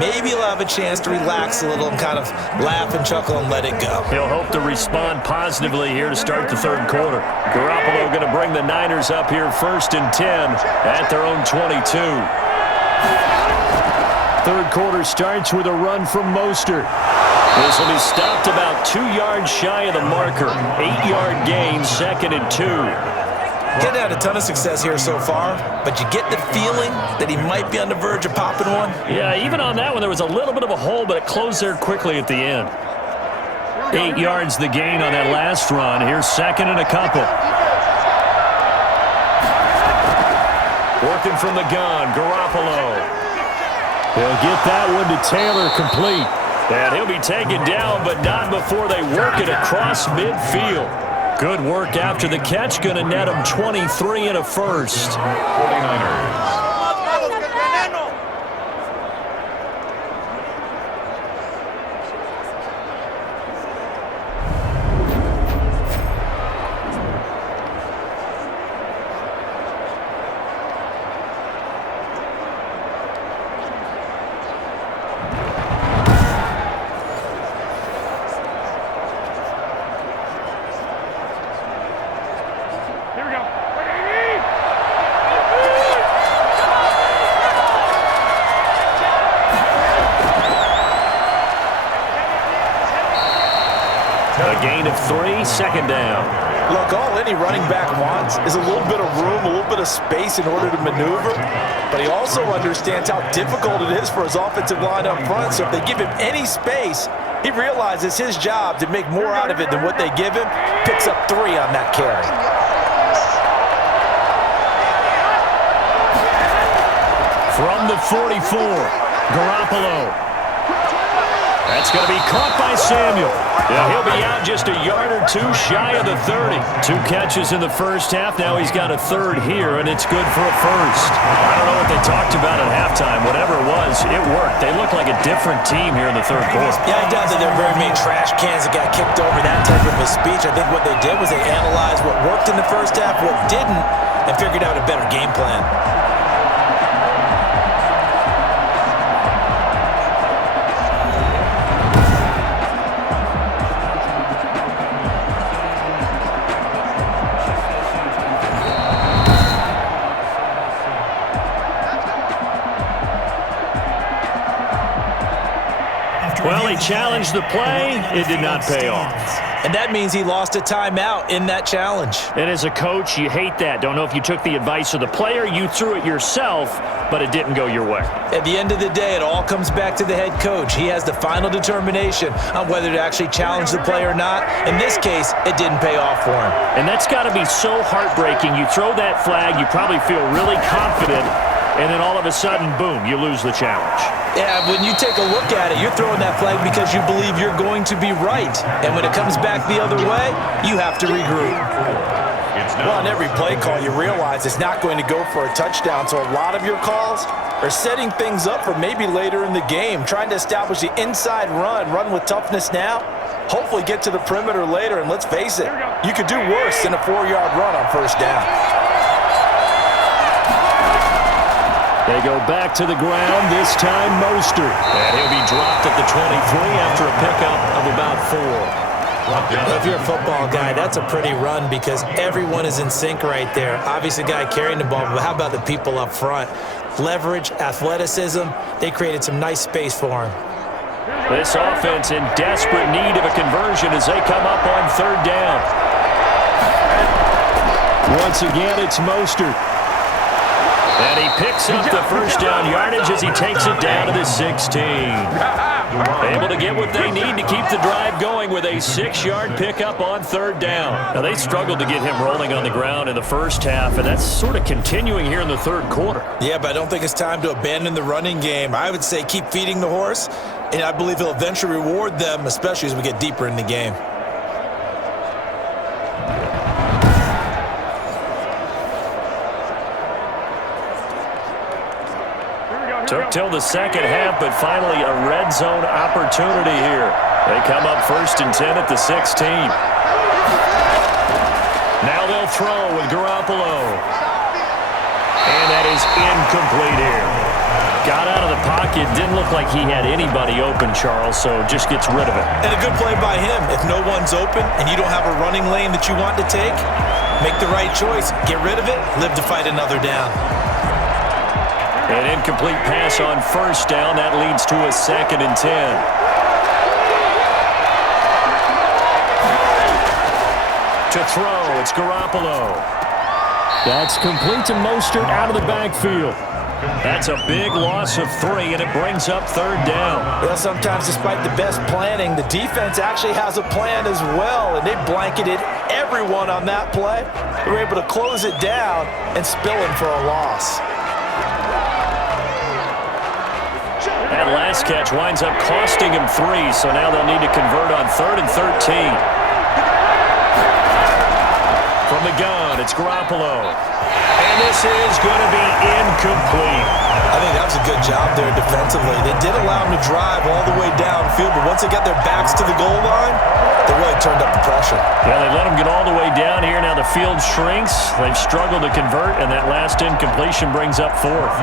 Maybe he'll have a chance to relax a little and kind of laugh and chuckle and let it go. He'll hope to respond positively here to start the third quarter. Garoppolo going to bring the Niners up here first and 10 at their own 22. Third quarter starts with a run from Mostert. This will be stopped about 2 yards shy of the marker. 8-yard gain, second and 2. Getting had a ton of success here so far, but you get the feeling that he might be on the verge of popping one. Yeah, even on that one, there was a little bit of a hole, but it closed there quickly at the end. 8 yards the gain on that last run. Here's second and a couple. Working from the gun, Garoppolo. He'll get that one to Taylor, complete. And he'll be taken down, but not before they work it across midfield. Good work after the catch. Going to net him 23 and a first. 49ers. A gain of 3, second down. Look, all any running back wants is a little bit of room, a little bit of space in order to maneuver, but he also understands how difficult it is for his offensive line up front, so if they give him any space, he realizes his job to make more out of it than what they give him, picks up 3 on that carry. From the 44, Garoppolo. That's going to be caught by Samuel. Yeah, he'll be out just a yard or 2 shy of the 30. 2 catches in the first half. Now he's got a third here, and it's good for a first. I don't know what they talked about at halftime. Whatever it was, it worked. They look like a different team here in the third quarter. Yeah, I doubt that there are very many trash cans that got kicked over, that type of a speech. I think what they did was they analyzed what worked in the first half, what didn't, and figured out a better game plan. Well, he challenged the play. It did not pay off. And that means he lost a timeout in that challenge. And as a coach, you hate that. Don't know if you took the advice of the player, you threw it yourself, but it didn't go your way. At the end of the day, it all comes back to the head coach. He has the final determination on whether to actually challenge the play or not. In this case, it didn't pay off for him. And that's got to be so heartbreaking. You throw that flag, you probably feel really confident, and then all of a sudden, boom, you lose the challenge. Yeah, when you take a look at it, you're throwing that flag because you believe you're going to be right. And when it comes back the other way, you have to regroup. Well, on every play call, you realize it's not going to go for a touchdown, so a lot of your calls are setting things up for maybe later in the game, trying to establish the inside run with toughness now, hopefully get to the perimeter later, and let's face it, you could do worse than a 4-yard run on first down. They go back to the ground, this time Mostert. And he'll be dropped at the 23 after a pickup of about 4. If you're a football guy, that's a pretty run because everyone is in sync right there. Obviously, the guy carrying the ball, but how about the people up front? Leverage, athleticism, they created some nice space for him. This offense in desperate need of a conversion as they come up on third down. Once again, it's Mostert. And he picks up the first down yardage as he takes it down to the 16. Able to get what they need to keep the drive going with a 6-yard pickup on third down. Now, they struggled to get him rolling on the ground in the first half, and that's sort of continuing here in the third quarter. Yeah, but I don't think it's time to abandon the running game. I would say keep feeding the horse, and I believe he'll eventually reward them, especially as we get deeper in the game. Took till the second half, but finally a red zone opportunity here. They come up 1st and 10 at the 16. Now they'll throw with Garoppolo. And that is incomplete here. Got out of the pocket. Didn't look like he had anybody open, Charles, so just gets rid of it. And a good play by him. If no one's open and you don't have a running lane that you want to take, make the right choice. Get rid of it. Live to fight another down. An incomplete pass on 1st down. That leads to a 2nd and 10. To throw, it's Garoppolo. That's complete to Mostert out of the backfield. That's a big loss of 3, and it brings up 3rd down. Well, sometimes despite the best planning, the defense actually has a plan as well, and they blanketed everyone on that play. They were able to close it down and spill him for a loss. That last catch winds up costing him 3, so now they'll need to convert on 3rd and 13. From the gun, it's Garoppolo. And this is going to be incomplete. I think that was a good job there defensively. They did allow him to drive all the way downfield, but once they got their backs to the goal line, they really turned up the pressure. Yeah, they let him get all the way down here. Now the field shrinks. They've struggled to convert, and that last incompletion brings up 4th.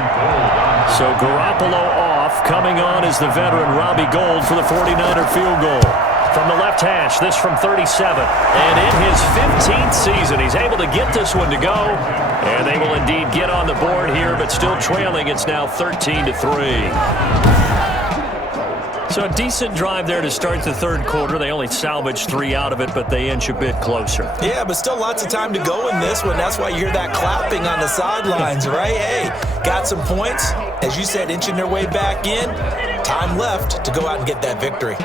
So Garoppolo off. Coming on is the veteran Robbie Gould for the 49er field goal. From the left hash, this from 37. And in his 15th season, he's able to get this one to go. And they will indeed get on the board here, but still trailing. It's now 13-3. So a decent drive there to start the 3rd quarter. They only salvaged 3 out of it, but they inch a bit closer. Yeah, but still lots of time to go in this one. That's why you hear that clapping on the sidelines, right? Hey, got some points. As you said, inching their way back in. Time left to go out and get that victory.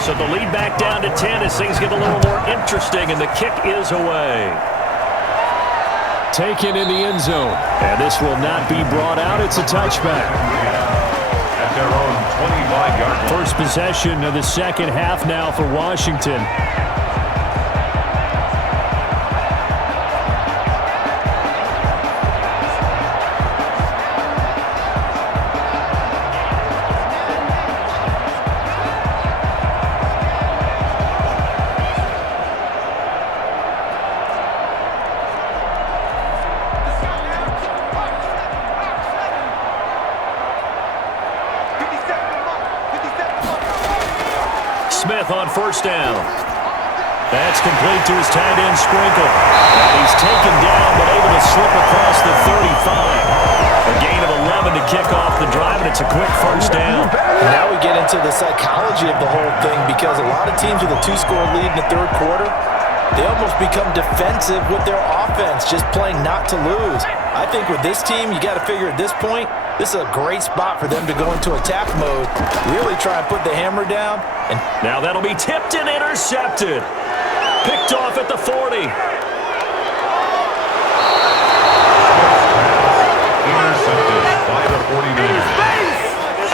So the lead back down to 10 as things get a little more interesting, and the kick is away. Taken in the end zone. And this will not be brought out. It's a touchback. At their own 25-yard line. First possession of the second half now for Washington. Smith on 1st down. That's complete to his tight end Sprinkle. And he's taken down but able to slip across the 35. A gain of 11 to kick off the drive, and it's a quick 1st down. Now we get into the psychology of the whole thing, because a lot of teams with a 2-score lead in the 3rd quarter, they almost become defensive with their offense, just playing not to lose. I think with this team, you got to figure at this point, this is a great spot for them to go into attack mode, really try and put the hammer down. And now that'll be tipped and intercepted. Picked off at the 40. Intercepted by the 49ers.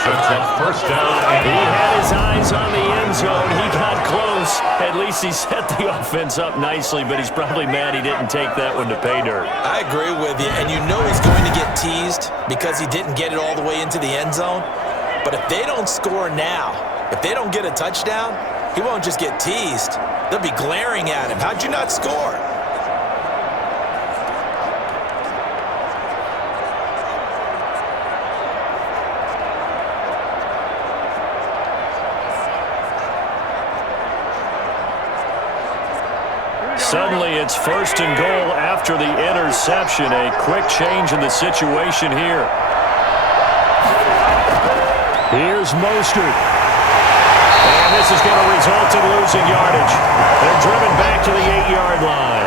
Sets up 1st down. He had his eyes on the end zone. He got close. At least he set the offense up nicely, but he's probably mad he didn't take that one to pay dirt. I agree with you, and you know he's going to get teased because he didn't get it all the way into the end zone. But if they don't score now, if they don't get a touchdown, he won't just get teased. They'll be glaring at him. How'd you not score? Suddenly it's 1st and goal after the interception. A quick change in the situation here. Here's Mostert. And this is going to result in losing yardage. They're driven back to the 8-yard line.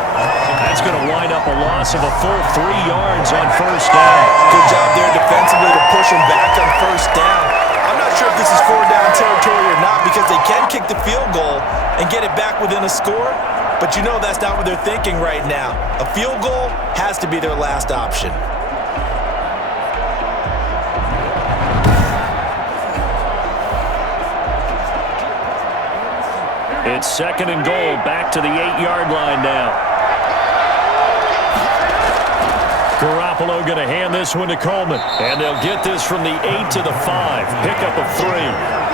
That's going to wind up a loss of a full 3 yards on 1st down. Good job there defensively to push him back on 1st down. I'm not sure if this is 4-down territory or not, because they can kick the field goal and and get it back within a score. But you know that's not what they're thinking right now. A field goal has to be their last option. It's 2nd and goal, back to the 8-yard line now. Garoppolo going to hand this one to Coleman. And they'll get this from the 8 to the 5. Pickup of 3.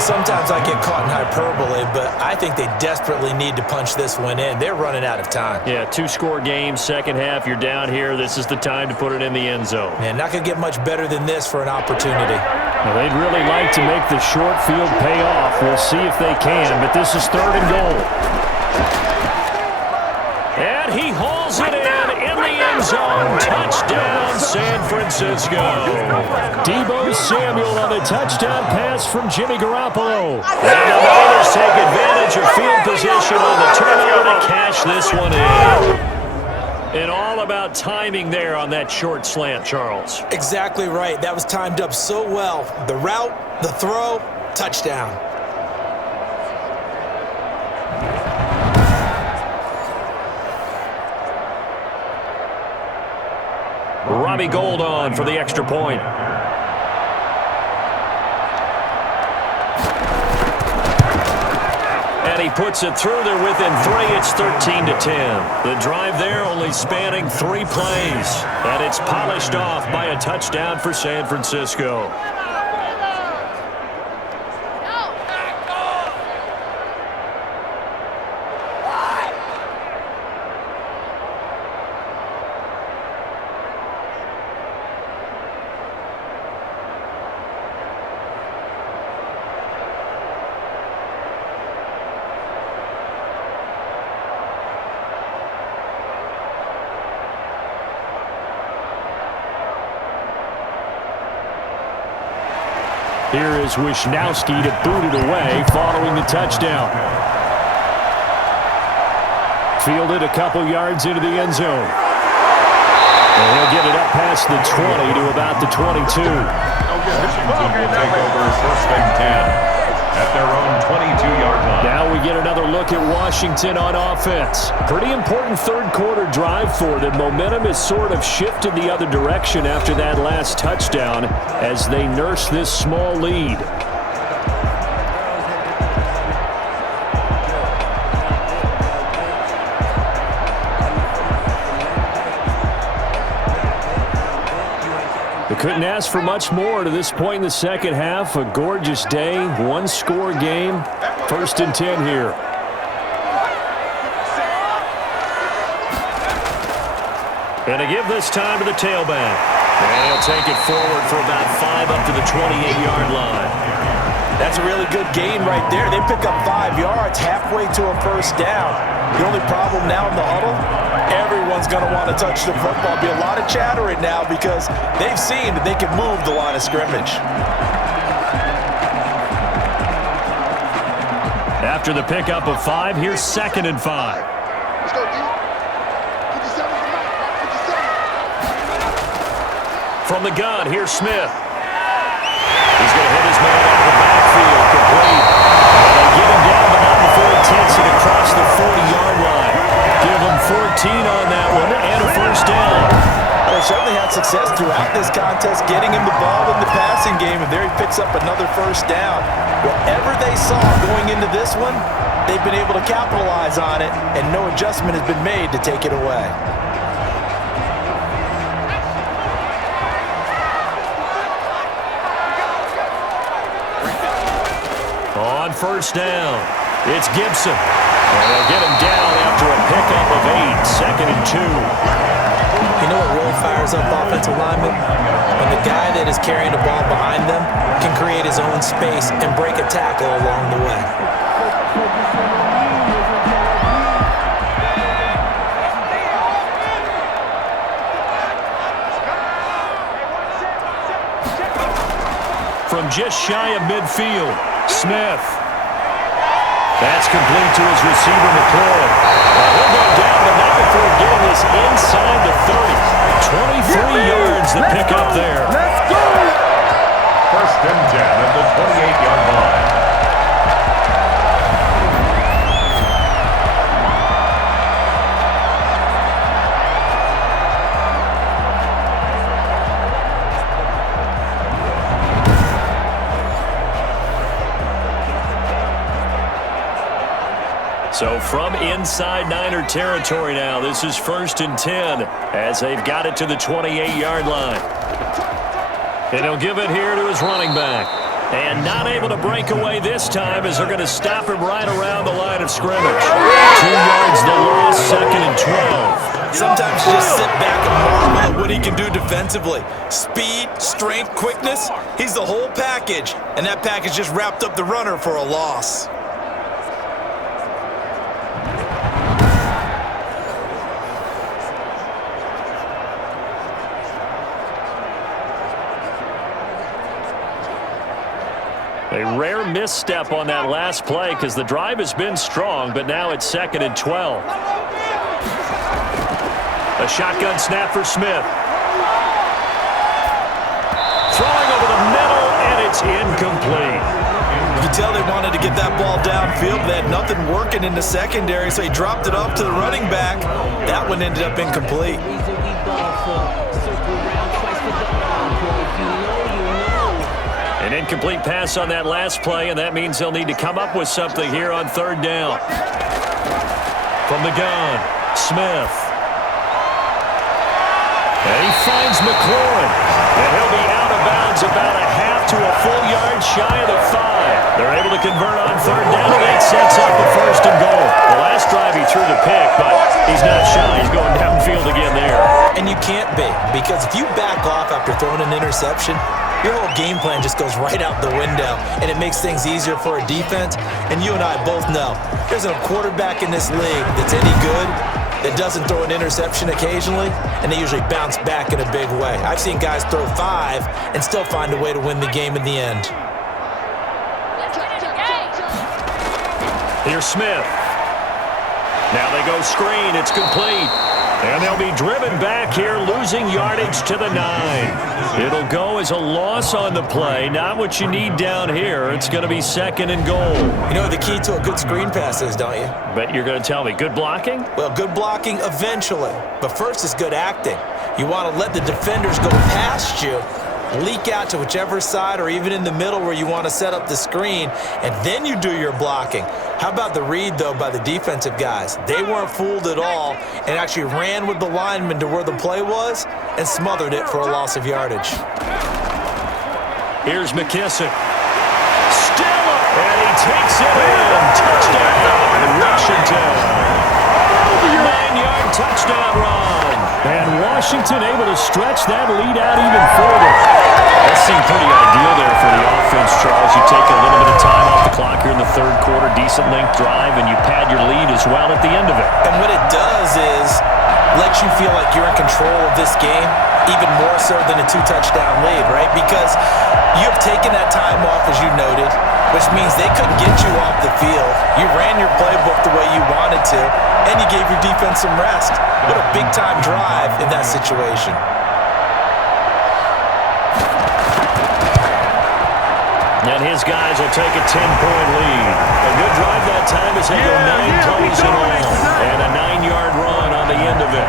Sometimes I get caught in hyperbole, but I think they desperately need to punch this one in. They're running out of time. Yeah, 2-score game, second half. You're down here. This is the time to put it in the end zone. Man, not going to get much better than this for an opportunity. Now, they'd really like to make the short field pay off. We'll see if they can, but this is 3rd and goal. And he hauls it in the end zone. Touchdown, San Francisco. Deebo Samuel on the touchdown pass from Jimmy Garoppolo. And the Niners take advantage of field position on the turnover to cash this one in. And all about timing there on that short slant, Charles. Exactly right. That was timed up so well. The route, the throw, touchdown. Robbie Gould on for the extra point. And he puts it through. They're within 3. It's 13-10. The drive there only spanning 3 plays. And it's polished off by a touchdown for San Francisco. Here is Wisnowski to boot it away following the touchdown. Fielded a couple yards into the end zone. And he'll get it up past the 20 to about the 22. Washington will take over 1st and 10 at their own 22-yard line. Now we get another look at Washington on offense. Pretty important third-quarter drive for them. Momentum has sort of shifted the other direction after that last touchdown as they nurse this small lead. They couldn't ask for much more to this point in the second half. A gorgeous day, 1-score game. 1st and 10 here. And to give this time to the tailback. And he'll take it forward for about 5 up to the 28-yard line. That's a really good gain right there. They pick up 5 yards halfway to a 1st down. The only problem now in the huddle, everyone's going to want to touch the football. Be a lot of chattering now because they've seen that they can move the line of scrimmage. After the pickup of 5, here's 2nd and 5. Let's go, D. 57 from Mike. 57. From the gun, here's Smith. He's going to hit his man out of the backfield, complete. And they get him down, but not before he takes it across the 40-yard line. Give him 14 on that one and a 1st down. They certainly had success throughout this contest, getting him the ball in the passing game, and there he picks up another 1st down. Whatever they saw going into this one, they've been able to capitalize on it, and no adjustment has been made to take it away. On 1st down, it's Gibson. And they'll get him down after a pickup of 8, 2nd and 2. You know what really fires up offensive linemen? When the guy that is carrying the ball behind them can create his own space and break a tackle along the way. From just shy of midfield, Smith. That's complete to his receiver, McLaurin. He'll go down, but not before getting this inside the 30. 23 yards to pick up there. Let's go! 1st and 10 at the 28-yard line. So from inside Niner territory now, this is 1st and 10 as they've got it to the 28-yard line. And he'll give it here to his running back. And not able to break away this time as they're going to stop him right around the line of scrimmage. 2 yards the loss, 2nd and 12. Sometimes you just sit back and marvel at what he can do defensively. Speed, strength, quickness, he's the whole package. And that package just wrapped up the runner for a loss. A rare misstep on that last play because the drive has been strong, but now it's 2nd and 12. A shotgun snap for Smith. Throwing over the middle, and it's incomplete. You can tell they wanted to get that ball downfield. They had nothing working in the secondary, so he dropped it off to the running back. That one ended up incomplete. An incomplete pass on that last play, and that means they'll need to come up with something here on 3rd down. From the gun, Smith. And he finds McLaurin. And he'll be out of bounds about a half to a full yard shy of the 5. They're able to convert on 3rd down, and that sets up the 1st and goal. The last drive he threw the pick, but he's not shy. He's going downfield again there. And you can't be, because if you back off after throwing an interception, your whole game plan just goes right out the window, and it makes things easier for a defense. And you and I both know there's a quarterback in this league that's any good that doesn't throw an interception occasionally, and they usually bounce back in a big way. I've seen guys throw 5 and still find a way to win the game in the end. Here's Smith. Now they go screen. It's complete. And they'll be driven back here, losing yardage to the 9. It'll go as a loss on the play. Not what you need down here. It's going to be 2nd and goal. You know what the key to a good screen pass is, don't you? But you're going to tell me, good blocking? Well, good blocking eventually. But first is good acting. You want to let the defenders go past you, leak out to whichever side or even in the middle where you want to set up the screen, and then you do your blocking. How about the read, though, by the defensive guys? They weren't fooled at all and actually ran with the lineman to where the play was and smothered it for a loss of yardage. Here's McKissick. Still up, and he takes it in. Touchdown, Washington. 9-yard touchdown run. And Washington able to stretch that lead out even further. That seemed pretty ideal there for the offense, Charles. You take a little bit of time off the clock here in the 3rd quarter, decent length drive, and you pad your lead as well at the end of it. And what it does is let you feel like you're in control of this game, even more so than a 2-touchdown lead, right? Because you've taken that time off, as you noted, which means they couldn't get you off the field. You ran your playbook the way you wanted to, and you gave your defense some rest. What a big-time drive in that situation. And his guys will take a 10-point lead. A good drive that time as they go 9 plays in all. And a 9-yard run on the end of it.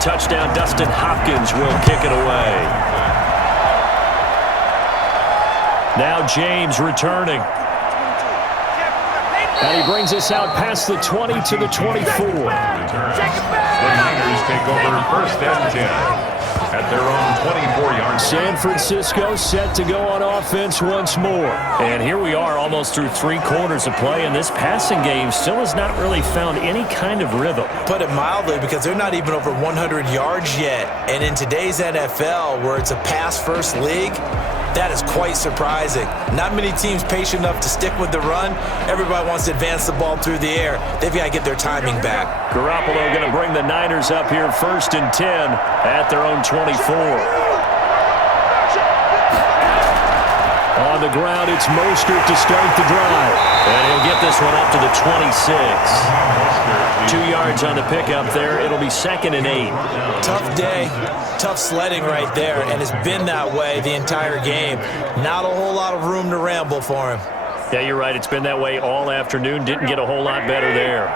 Touchdown, Dustin Hopkins will kick it away. Now James returning. And he brings us out past the 20 to the 24. The Niners take over 1st and 10 at their own 24-yard. San Francisco set to go on offense once more. And here we are almost through 3 quarters of play, and this passing game still has not really found any kind of rhythm. Put it mildly, because they're not even over 100 yards yet. And in today's NFL, where it's a pass-first league, that is quite surprising. Not many teams patient enough to stick with the run. Everybody wants to advance the ball through the air. They've got to get their timing back. Garoppolo going to bring the Niners up here 1st and 10 at their own 24. On the ground. It's Mostert to start the drive. And he'll get this one up to the 26. 2 yards on the pickup there. It'll be 2nd and 8. Tough day, tough sledding right there, and it's been that way the entire game. Not a whole lot of room to ramble for him. Yeah, you're right. It's been that way all afternoon. Didn't get a whole lot better there.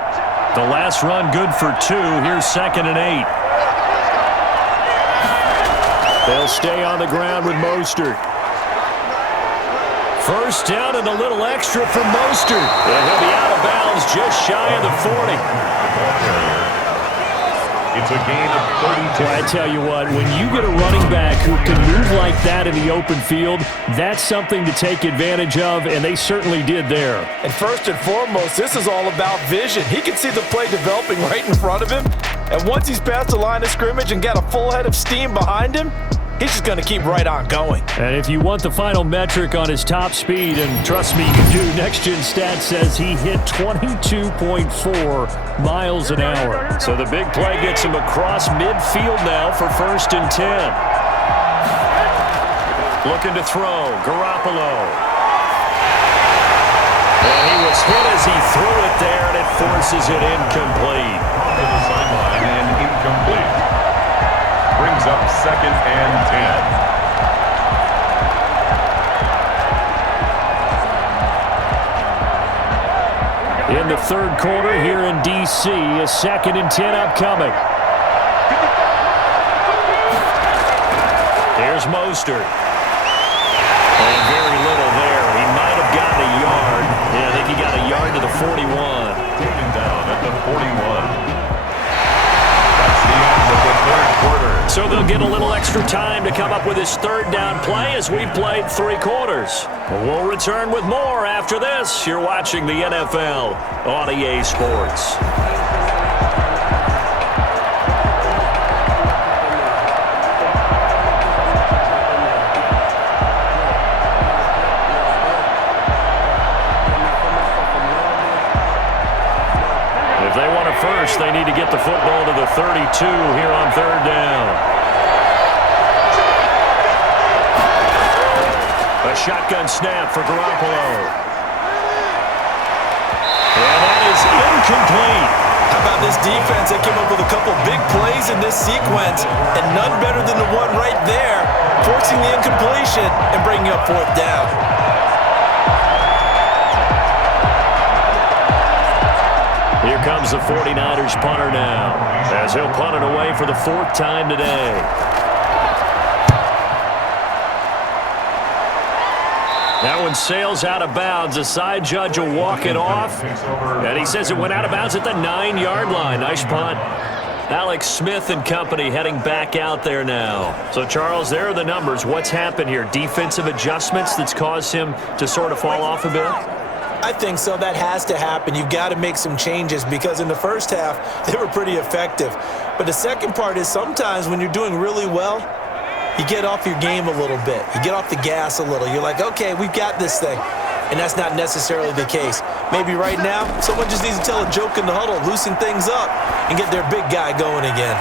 The last run good for 2. Here's 2nd and 8. They'll stay on the ground with Mostert. First down and a little extra for Mostert. And he'll be out of bounds just shy of the 40. It's a gain of 32. Well, I tell you what, when you get a running back who can move like that in the open field, that's something to take advantage of, and they certainly did there. And first and foremost, this is all about vision. He can see the play developing right in front of him, and once he's past the line of scrimmage and got a full head of steam behind him, he's just going to keep right on going. And if you want the final metric on his top speed, and trust me, you do, Next Gen Stats says he hit 22.4 miles an hour. So the big play gets him across midfield now for 1st and 10. Looking to throw, Garoppolo. And he was hit as he threw it there, and it forces it incomplete. To the sideline and incomplete. Brings up 2nd and 10. In the 3rd quarter here in D.C., a 2nd and 10 upcoming. Here's Mostert. And very little there. He might have gotten a yard. Yeah, I think he got a yard to the 41. Taken down at the 41. That's the end of the 3rd quarter. So they'll get a little extra time to come up with his 3rd down play as we've played 3 quarters. We'll return with more after this. You're watching the NFL on EA Sports. If they want it first, they need to get the football to the 32 here on 3rd down. A shotgun snap for Garoppolo. And that is incomplete. How about this defense? They came up with a couple big plays in this sequence, and none better than the one right there, forcing the incompletion and bringing up 4th down. Here comes the 49ers punter now, as he'll punt it away for the 4th time today. That one sails out of bounds. The side judge will walk it off. And he says it went out of bounds at the 9-yard line. Nice punt. Alex Smith and company heading back out there now. So, Charles, there are the numbers. What's happened here? Defensive adjustments that's caused him to sort of fall off a bit? I think so. That has to happen. You've got to make some changes because in the first half, they were pretty effective. But the second part is sometimes when you're doing really well, you get off your game a little bit. You get off the gas a little. You're like, okay, we've got this thing. And that's not necessarily the case. Maybe right now, someone just needs to tell a joke in the huddle, loosen things up, and get their big guy going again.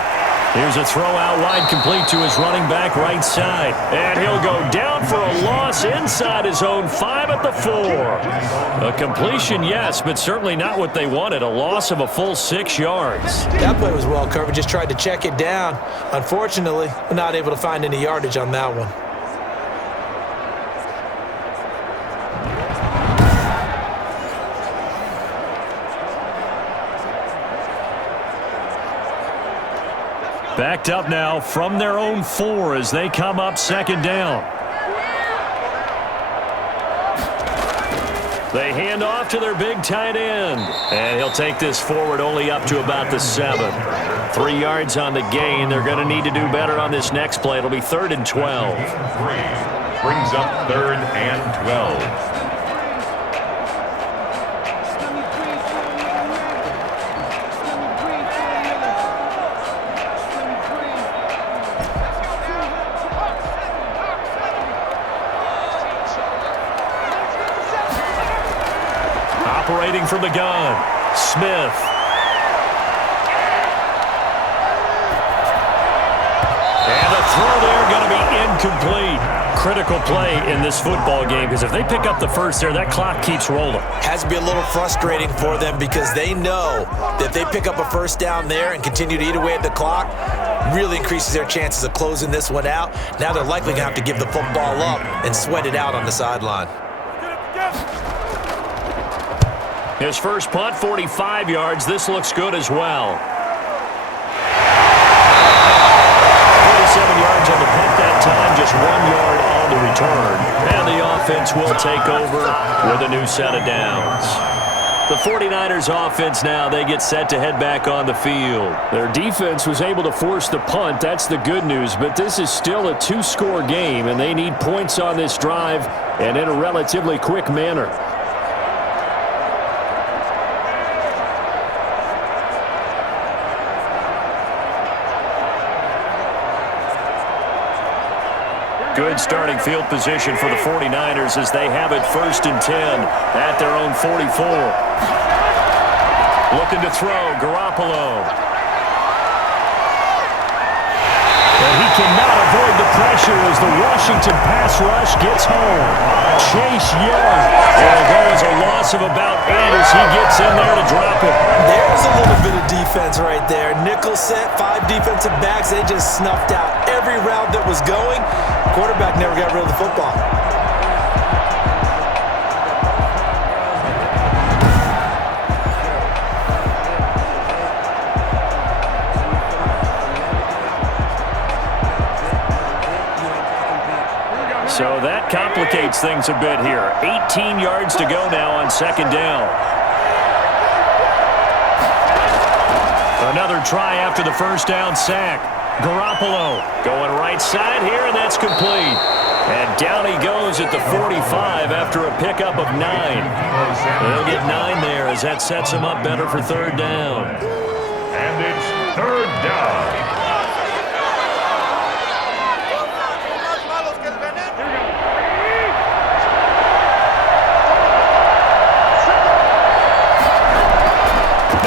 Here's a throw out wide complete to his running back right side. And he'll go down for a loss inside his own 5 at the 4. A completion, yes, but certainly not what they wanted. A loss of a full 6 yards. That play was well covered. Just tried to check it down. Unfortunately, not able to find any yardage on that one. Backed up now from their own 4 as they come up 2nd down. They hand off to their big tight end. And he'll take this forward only up to about the 7. 3 yards on the gain. They're going to need to do better on this next play. It'll be 3rd and 12. Brings up 3rd and 12. Operating from the gun, Smith. And the throw there going to be incomplete. critical play in this football game because if they pick up the first there, that clock keeps rolling. Has to be a little frustrating for them because they know that if they pick up a first down there and continue to eat away at the clock, really increases their chances of closing this one out. Now they're likely going to have to give the football up and sweat it out on the sideline. His first punt, 45 yards. This looks good as well. 47 yards on the punt that time, just 1 yard on the return. And the offense will take over with a new set of downs. The 49ers offense now, they get set to head back on the field. Their defense was able to force the punt. That's the good news. But this is still a two-score game, and they need points on this drive and in a relatively quick manner. Good starting field position for the 49ers as they have it 1st and 10 at their own 44. Looking to throw, Garoppolo. But he cannot avoid the pressure as the Washington pass rush gets home. Chase Young. There goes a loss of about 8 as he gets in there to drop it. There's a little bit of defense right there. Nickel set, 5 defensive backs. They just snuffed out every route that was going. Quarterback never got rid of the football. So that complicates things a bit here. 18 yards to go now on 2nd down. Another try after the first down sack. Garoppolo going right side here, and that's complete. And down he goes at the 45 after a pickup of 9. They'll get 9 there as that sets him up better for 3rd down. And it's 3rd down.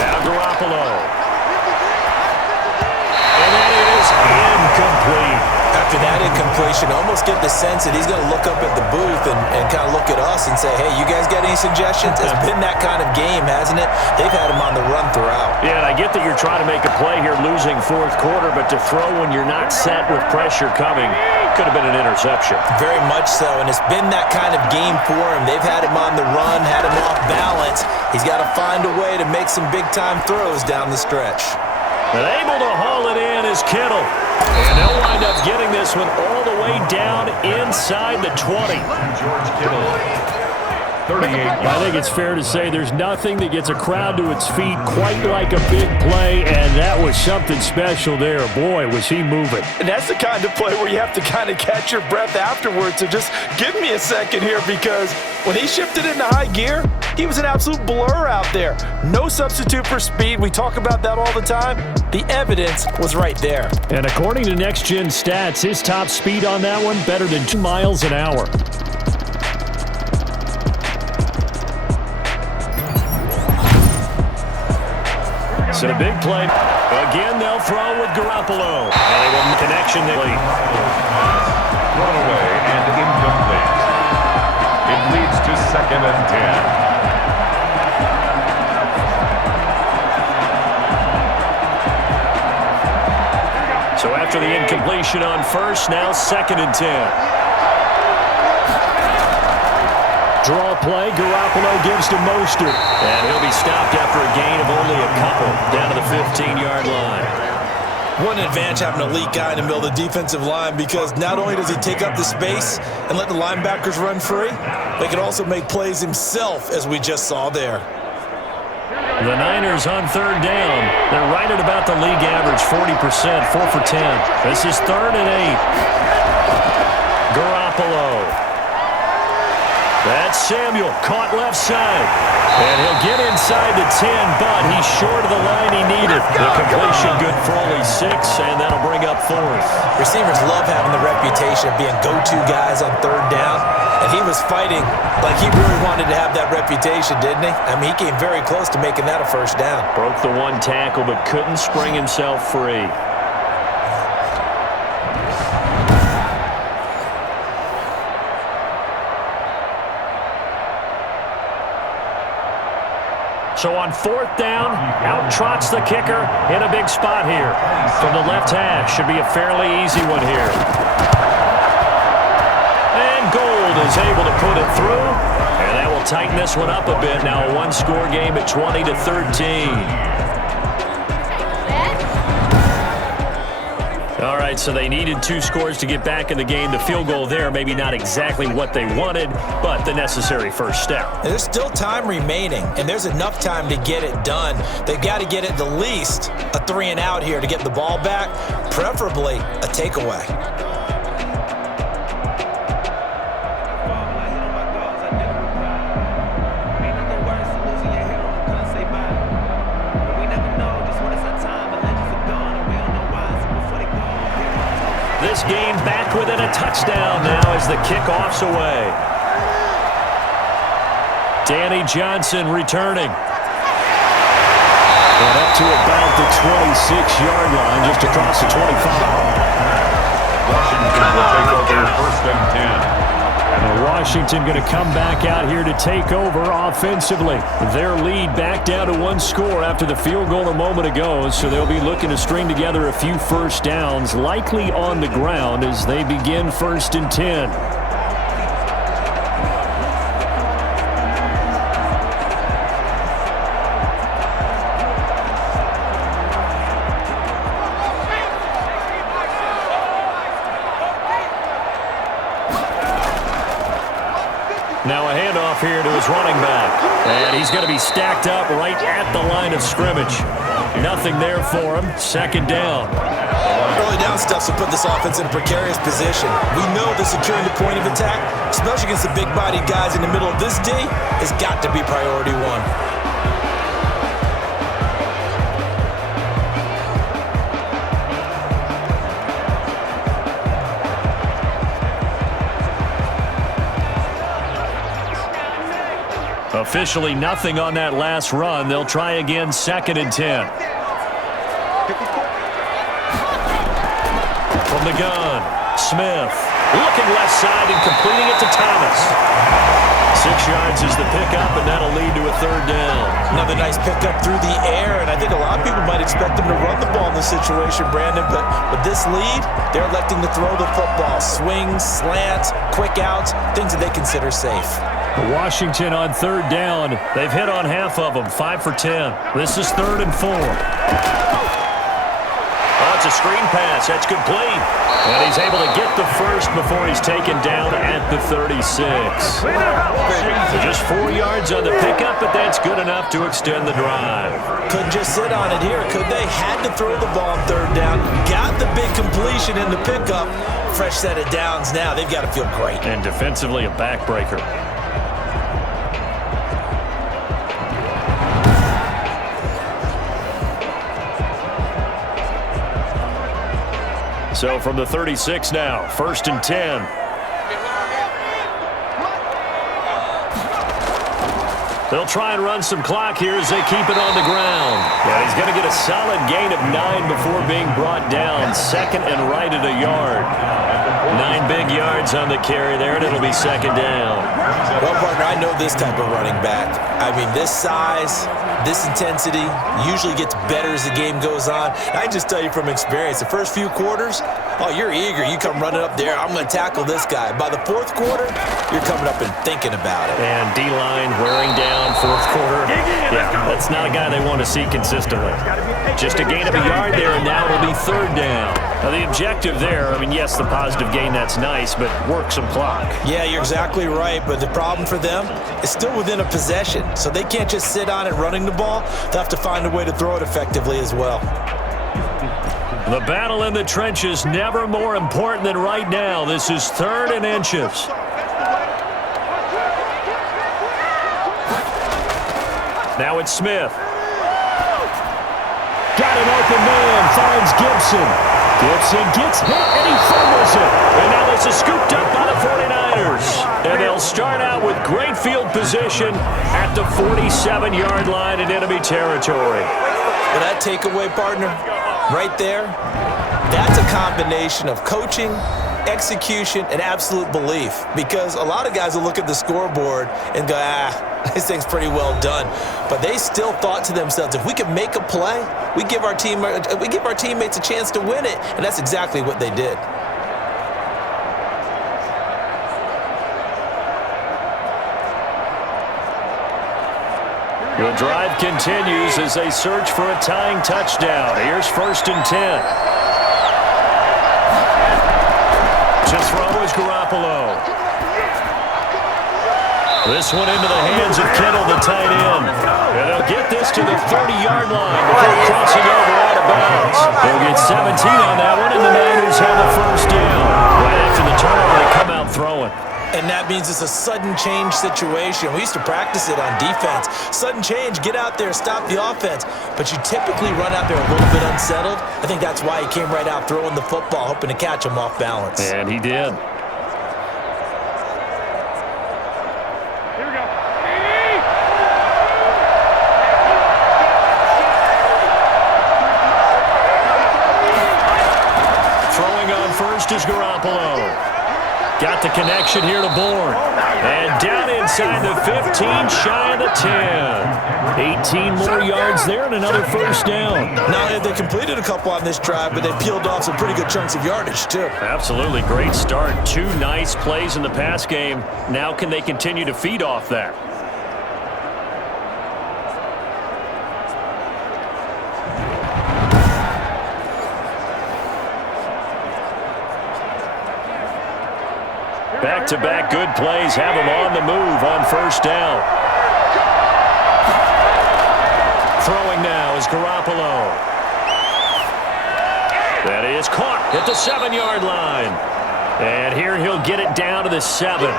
Now Garoppolo. Incomplete. After that incompletion, I almost get the sense that he's going to look up at the booth and kind of look at us and say, hey, you guys got any suggestions? It's been that kind of game, hasn't it? They've had him on the run throughout. Yeah, and I get that you're trying to make a play here losing 4th quarter, but to throw when you're not set with pressure coming could have been an interception. Very much so, and it's been that kind of game for him. They've had him on the run, had him off balance. He's got to find a way to make some big-time throws down the stretch. And able to haul it in is Kittle. And they'll wind up getting this one all the way down inside the 20. George Kittle, 38 yards. I think it's fair to say there's nothing that gets a crowd to its feet quite like a big play, and that was something special there. Boy, was he moving. And that's the kind of play where you have to kind of catch your breath afterwards. So just give me a second here, because when he shifted into high gear, he was an absolute blur out there. No substitute for speed. We talk about that all the time. The evidence was right there. And according to Next Gen Stats, his top speed on that one, better than 2 miles an hour. So a big play. Again, they'll throw with Garoppolo. And they will connection there. Thrown away and incomplete. It leads to 2nd and 10. So after the incompletion on 1st, now 2nd and 10. Draw play, Garoppolo gives to Mostert. And he'll be stopped after a gain of only a couple down to the 15-yard line. What an advantage having an elite guy in the middle of the defensive line, because not only does he take up the space and let the linebackers run free, they can also make plays himself, as we just saw there. The Niners on 3rd down. They're right at about the league average, 40%, 4 for 10. This is 3rd and 8. Garoppolo. That's Samuel, caught left side. And he'll get inside the 10, but he's short of the line he needed. The completion good for only 6, and that'll bring up 4th. Receivers love having the reputation of being go-to guys on 3rd down, and he was fighting like he really wanted to have that reputation, didn't he? I mean, he came very close to making that a 1st down. Broke the 1 tackle, but couldn't spring himself free. So on 4th down, out trots the kicker in a big spot here. From the left hash, should be a fairly easy one here. And Gold is able to put it through. And that will tighten this one up a bit. Now a one-score game at 20-13. All right, so they needed 2 scores to get back in the game. The field goal there, maybe not exactly what they wanted, but the necessary first step. There's still time remaining, and there's enough time to get it done. They've got to get it at least a 3-and-out here to get the ball back, preferably a takeaway. This game back within a touchdown now as the kickoff's away. Danny Johnson returning. And up to about the 26-yard line, just across the 25. Washington will take over 1st and 10. And Washington going to come back out here to take over offensively. Their lead back down to 1 score after the field goal a moment ago, so they'll be looking to string together a few first downs, likely on the ground as they begin 1st and 10. Now a handoff here to his running back. And he's going to be stacked up right at the line of scrimmage. Nothing there for him. 2nd down. Early down stuff to put this offense in a precarious position. We know that securing the point of attack, especially against the big-bodied guys in the middle of this D, has got to be priority 1. Officially nothing on that last run. They'll try again 2nd and 10. From the gun, Smith looking left side and completing it to Thomas. 6 yards is the pickup, and that'll lead to a 3rd down. Another nice pickup through the air, and I think a lot of people might expect them to run the ball in this situation, Brandon, but with this lead, they're electing to throw the football. Swings, slants, quick outs, things that they consider safe. Washington on 3rd down. They've hit on half of them, 5 for 10. This is 3rd and 4. Oh, it's a screen pass. That's complete. And he's able to get the first before he's taken down at the 36. So just 4 yards on the pickup, but that's good enough to extend the drive. Couldn't just sit on it here, could they? Had to throw the ball on 3rd down. Got the big completion in the pickup. Fresh set of downs now. They've got to feel great. And defensively, a backbreaker. So from the 36 now, 1st and 10. They'll try and run some clock here as they keep it on the ground. Yeah, he's going to get a solid gain of 9 before being brought down. 2nd and right at a yard. 9 big yards on the carry there, and it'll be 2nd down. Well, partner, I know this type of running back. I mean, this size, this intensity usually gets better as the game goes on. And I just tell you from experience, the first few quarters, oh, you're eager. You come running up there, I'm going to tackle this guy. By the 4th quarter, you're coming up and thinking about it. And D-line wearing down 4th quarter. Yeah, that's not a guy they want to see consistently. Just a gain of a yard there, and now it'll be 3rd down. Now, the objective there, I mean, yes, the positive gain, that's nice, but work some clock. Yeah, you're exactly right, but the problem for them is still within a possession, so they can't just sit on it running the ball. They'll have to find a way to throw it effectively as well. The battle in the trenches never more important than right now. This is 3rd and inches. Now it's Smith. Got an open man, finds Gibson. Gibson gets hit, and he fumbles it. And now this is scooped up by the 49ers. And they'll start out with great field position at the 47-yard line in enemy territory. Well, that takeaway, partner, right there, that's a combination of coaching, execution, and absolute belief. Because a lot of guys will look at the scoreboard and go, this thing's pretty well done. But they still thought to themselves, if we can make a play, we give our teammates a chance to win it. And that's exactly what they did. The drive continues as they search for a tying touchdown. Here's 1st and 10. To throw is Garoppolo. This one into the hands of Kittle, the tight end. And they'll get this to the 30-yard line before crossing over out of bounds. They'll get 17 on that one, and the Niners have the first down. Right after the turnover, they come out throwing. And that means it's a sudden change situation. We used to practice it on defense. Sudden change, get out there, stop the offense. But you typically run out there a little bit unsettled. I think that's why he came right out throwing the football, hoping to catch him off balance. And he did. Here we go. Throwing on first is Garoppolo. Got the connection here to Bourne. And down inside the 15, shy of the 10. 18 more yards there and another first down. Now, they completed a couple on this drive, but they peeled off some pretty good chunks of yardage, too. Absolutely great start. 2 nice plays in the pass game. Now can they continue to feed off that? Back-to-back good plays have them on the move on first down. Throwing now is Garoppolo. That is caught at the 7-yard line. And here he'll get it down to the 7.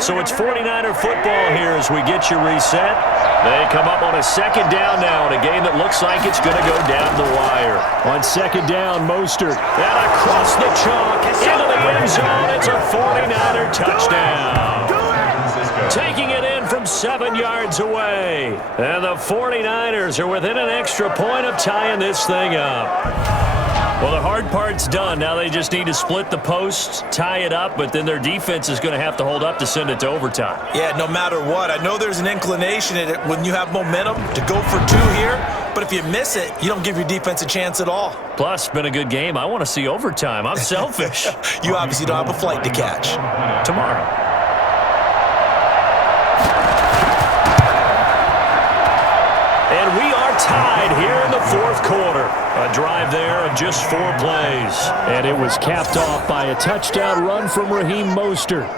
So it's 49er football here as we get you reset. They come up on a 2nd down now in a game that looks like it's going to go down the wire. On 2nd down, Mostert. And across the chalk into the end zone. It's a 49er touchdown. Taking it in from 7 yards away. And the 49ers are within an extra point of tying this thing up. Well, the hard part's done. Now they just need to split the posts, tie it up, but then their defense is going to have to hold up to send it to overtime. Yeah, no matter what. I know there's an inclination in it when you have momentum to go for 2 here, but if you miss it, you don't give your defense a chance at all. Plus, it's been a good game. I want to see overtime. I'm selfish. You obviously don't have a flight to catch. Tomorrow. And we are tied here in the 4th quarter. A drive there of just 4 plays. And it was capped off by a touchdown run from Raheem Mostert.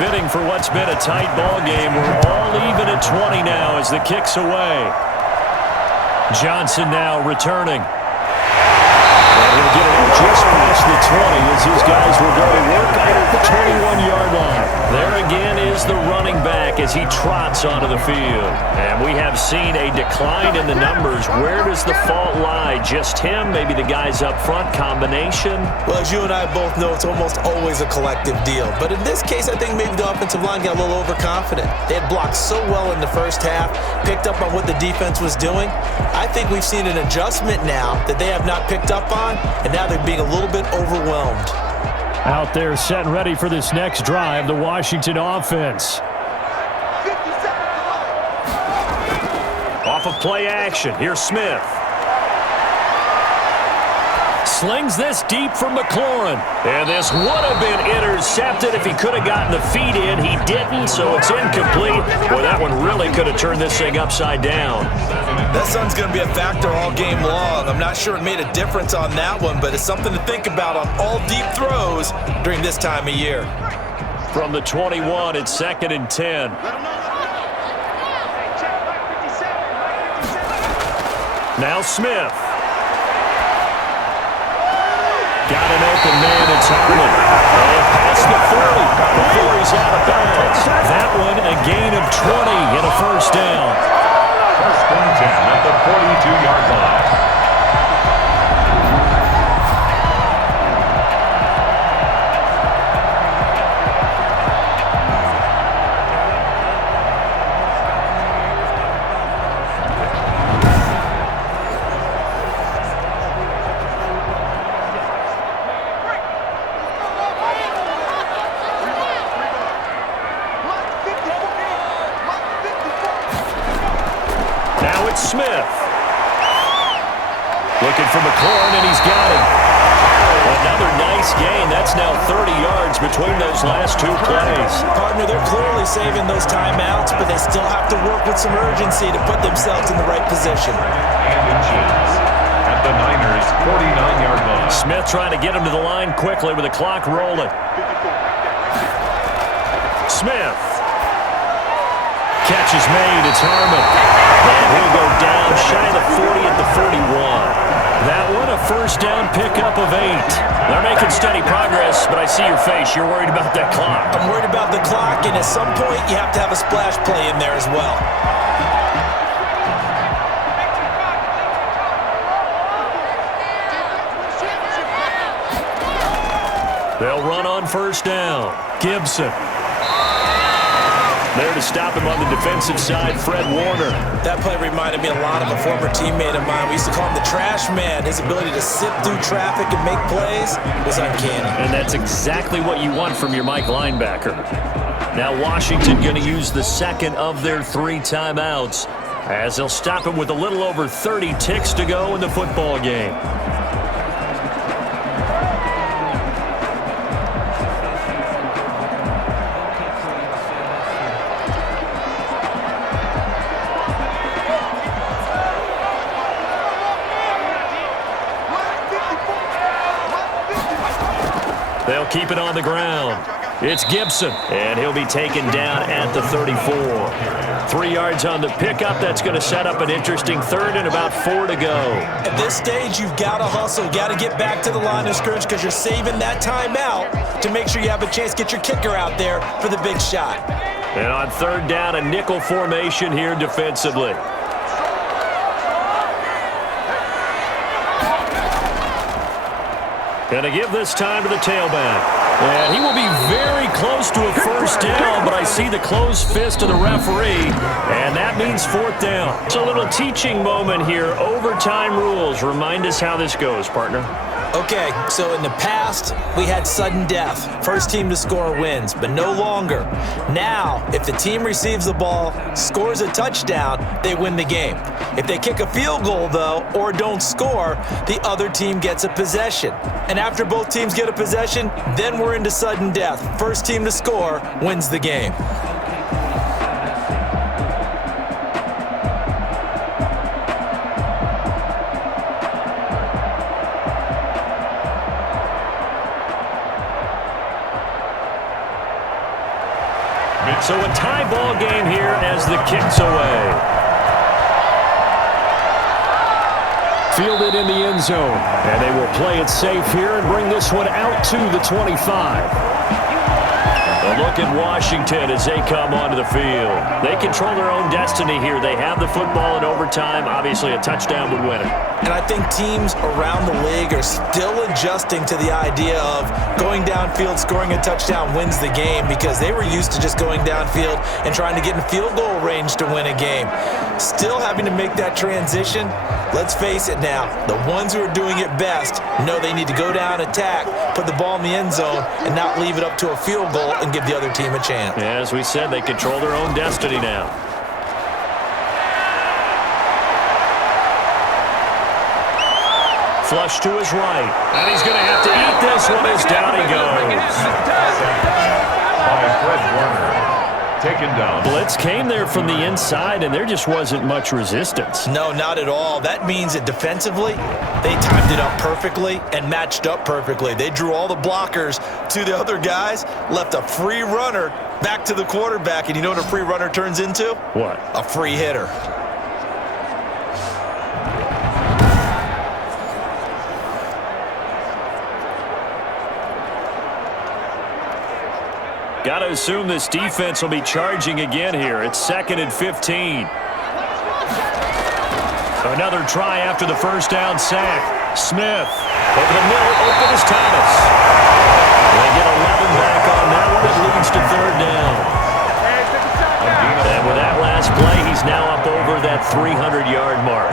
Fitting for what's been a tight ball game. We're all even at 20 now as the kick's away. Johnson now returning. And he'll get it out just past the 20 as his guys will go to work at the 21-yard line. There again is the running back as he trots onto the field. And we have seen a decline in the numbers. Where does the fault lie? Just him? Maybe the guys up front? Combination? Well, as you and I both know, it's almost always a collective deal. But in this case, I think maybe the offensive line got a little overconfident. They had blocked so well in the first half, picked up on what the defense was doing. I think we've seen an adjustment now that they have not picked up on, and now they're being a little bit overwhelmed. Out there set and ready for this next drive, the Washington offense. Off of play action, here's Smith. Slings this deep from McLaurin. And this would have been intercepted if he could have gotten the feet in. He didn't, so it's incomplete. Boy, that one really could have turned this thing upside down. That sun's going to be a factor all game long. I'm not sure it made a difference on that one, but it's something to think about on all deep throws during this time of year. From the 21, it's 2nd and 10. Now Smith. Got an open man. It's Harmon. And past the 40 before he's out of bounds. That one a gain of 20 and a first down. First and 10 at the 42-yard line. Smith. Looking for McLaurin, and he's got him. Another nice gain. That's now 30 yards between those last two plays. Partner, they're clearly saving those timeouts, but they still have to work with some urgency to put themselves in the right position. And inches at the Niners' 49-yard line. Smith trying to get him to the line quickly with the clock rolling. Smith. Catch is made. It's Harmon. And he'll go down shy of the 40 at the 41. That one a first down pickup of 8. They're making steady progress, but I see your face. You're worried about that clock. I'm worried about the clock, and at some point you have to have a splash play in there as well. They'll run on first down. Gibson. There to stop him on the defensive side, Fred Warner. That play reminded me a lot of a former teammate of mine. We used to call him the trash man. His ability to sift through traffic and make plays was uncanny. And that's exactly what you want from your Mike linebacker. Now Washington going to use the second of their 3 timeouts as they'll stop him with a little over 30 ticks to go in the football game. They'll keep it on the ground. It's Gibson, and he'll be taken down at the 34. 3 yards on the pickup. That's going to set up an interesting third and about 4 to go. At this stage, you've got to hustle. You've got to get back to the line of scrimmage because you're saving that timeout to make sure you have a chance to get your kicker out there for the big shot. And on third down, a nickel formation here defensively. Going to give this time to the tailback. And he will be very close to a first down, but I see the closed fist of the referee, and that means 4th down. It's a little teaching moment here. Overtime rules. Remind us how this goes, partner. Okay, so in the past, we had sudden death. First team to score wins, but no longer. Now, if the team receives the ball, scores a touchdown, they win the game. If they kick a field goal, though, or don't score, the other team gets a possession. And after both teams get a possession, then we're into sudden death. First team to score wins the game. So a tie ball game here as the kick's away. Fielded in the end zone. And they will play it safe here and bring this one out to the 25. A look at Washington as they come onto the field. They control their own destiny here. They have the football in overtime. Obviously, a touchdown would win it. And I think teams around the league are still adjusting to the idea of going downfield, scoring a touchdown wins the game because they were used to just going downfield and trying to get in field goal range to win a game. Still having to make that transition. Let's face it now, the ones who are doing it best know they need to go down, attack, put the ball in the end zone, and not leave it up to a field goal and give the other team a chance. As we said, they control their own destiny now. Flush to his right. And he's going to have to eat this one as down he goes. By Fred Warner. Taken down. Blitz came there from the inside, and there just wasn't much resistance. No, not at all. That means that defensively, they timed it up perfectly and matched up perfectly. They drew all the blockers to the other guys, left a free runner back to the quarterback, and you know what a free runner turns into? What? A free hitter. Got to assume this defense will be charging again here. It's 2nd and 15. Another try after the first down sack. Smith over the middle, open is Thomas. They get 11 back on that one. It leads to 3rd down. And with that last play, he's now up over that 300-yard mark.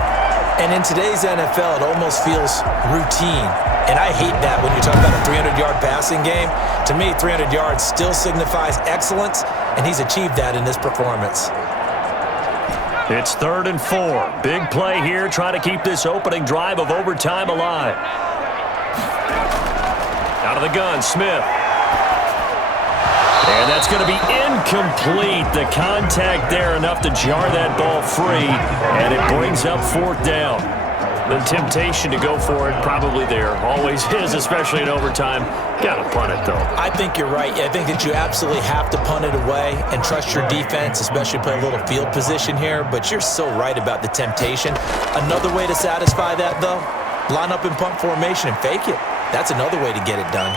And in today's NFL, it almost feels routine. And I hate that when you talk about a 300-yard passing game. To me, 300 yards still signifies excellence, and he's achieved that in this performance. It's 3rd and 4. Big play here, trying to keep this opening drive of overtime alive. Out of the gun, Smith. And that's going to be incomplete. The contact there enough to jar that ball free, and it brings up 4th down. The temptation to go for it probably there. Always is, especially in overtime. Got to punt it, though. I think you're right. I think that you absolutely have to punt it away and trust your defense, especially play a little field position here. But you're so right about the temptation. Another way to satisfy that, though, line up in punt formation and fake it. That's another way to get it done.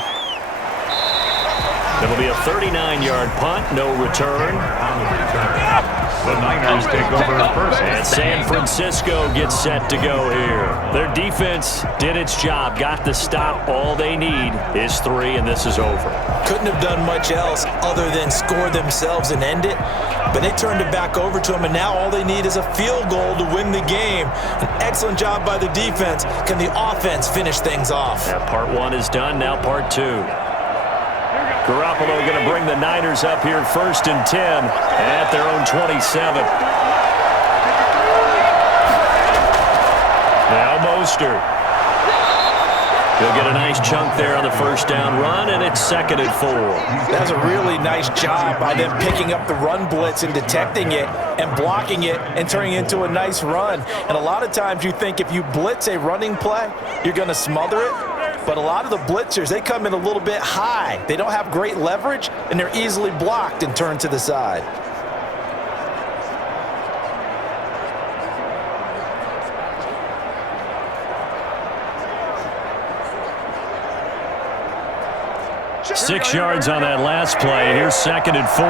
It'll be a 39-yard punt, no return. The Niners take over first. And San Francisco gets set to go here. Their defense did its job, got the stop. All they need is 3, and this is over. Couldn't have done much else other than score themselves and end it. But they turned it back over to them, and now all they need is a field goal to win the game. An excellent job by the defense. Can the offense finish things off? Yeah, part 1 is done, now part 2. Garoppolo going to bring the Niners up here 1st and 10 at their own 27. Now Mostert. He'll get a nice chunk there on the first down run, and it's 2nd and 4. That's a really nice job by them picking up the run blitz and detecting it and blocking it and turning it into a nice run. And a lot of times you think if you blitz a running play, you're going to smother it. But a lot of the blitzers, they come in a little bit high. They don't have great leverage, and they're easily blocked and turned to the side. Six yards on that last play. Here's 2nd and 4.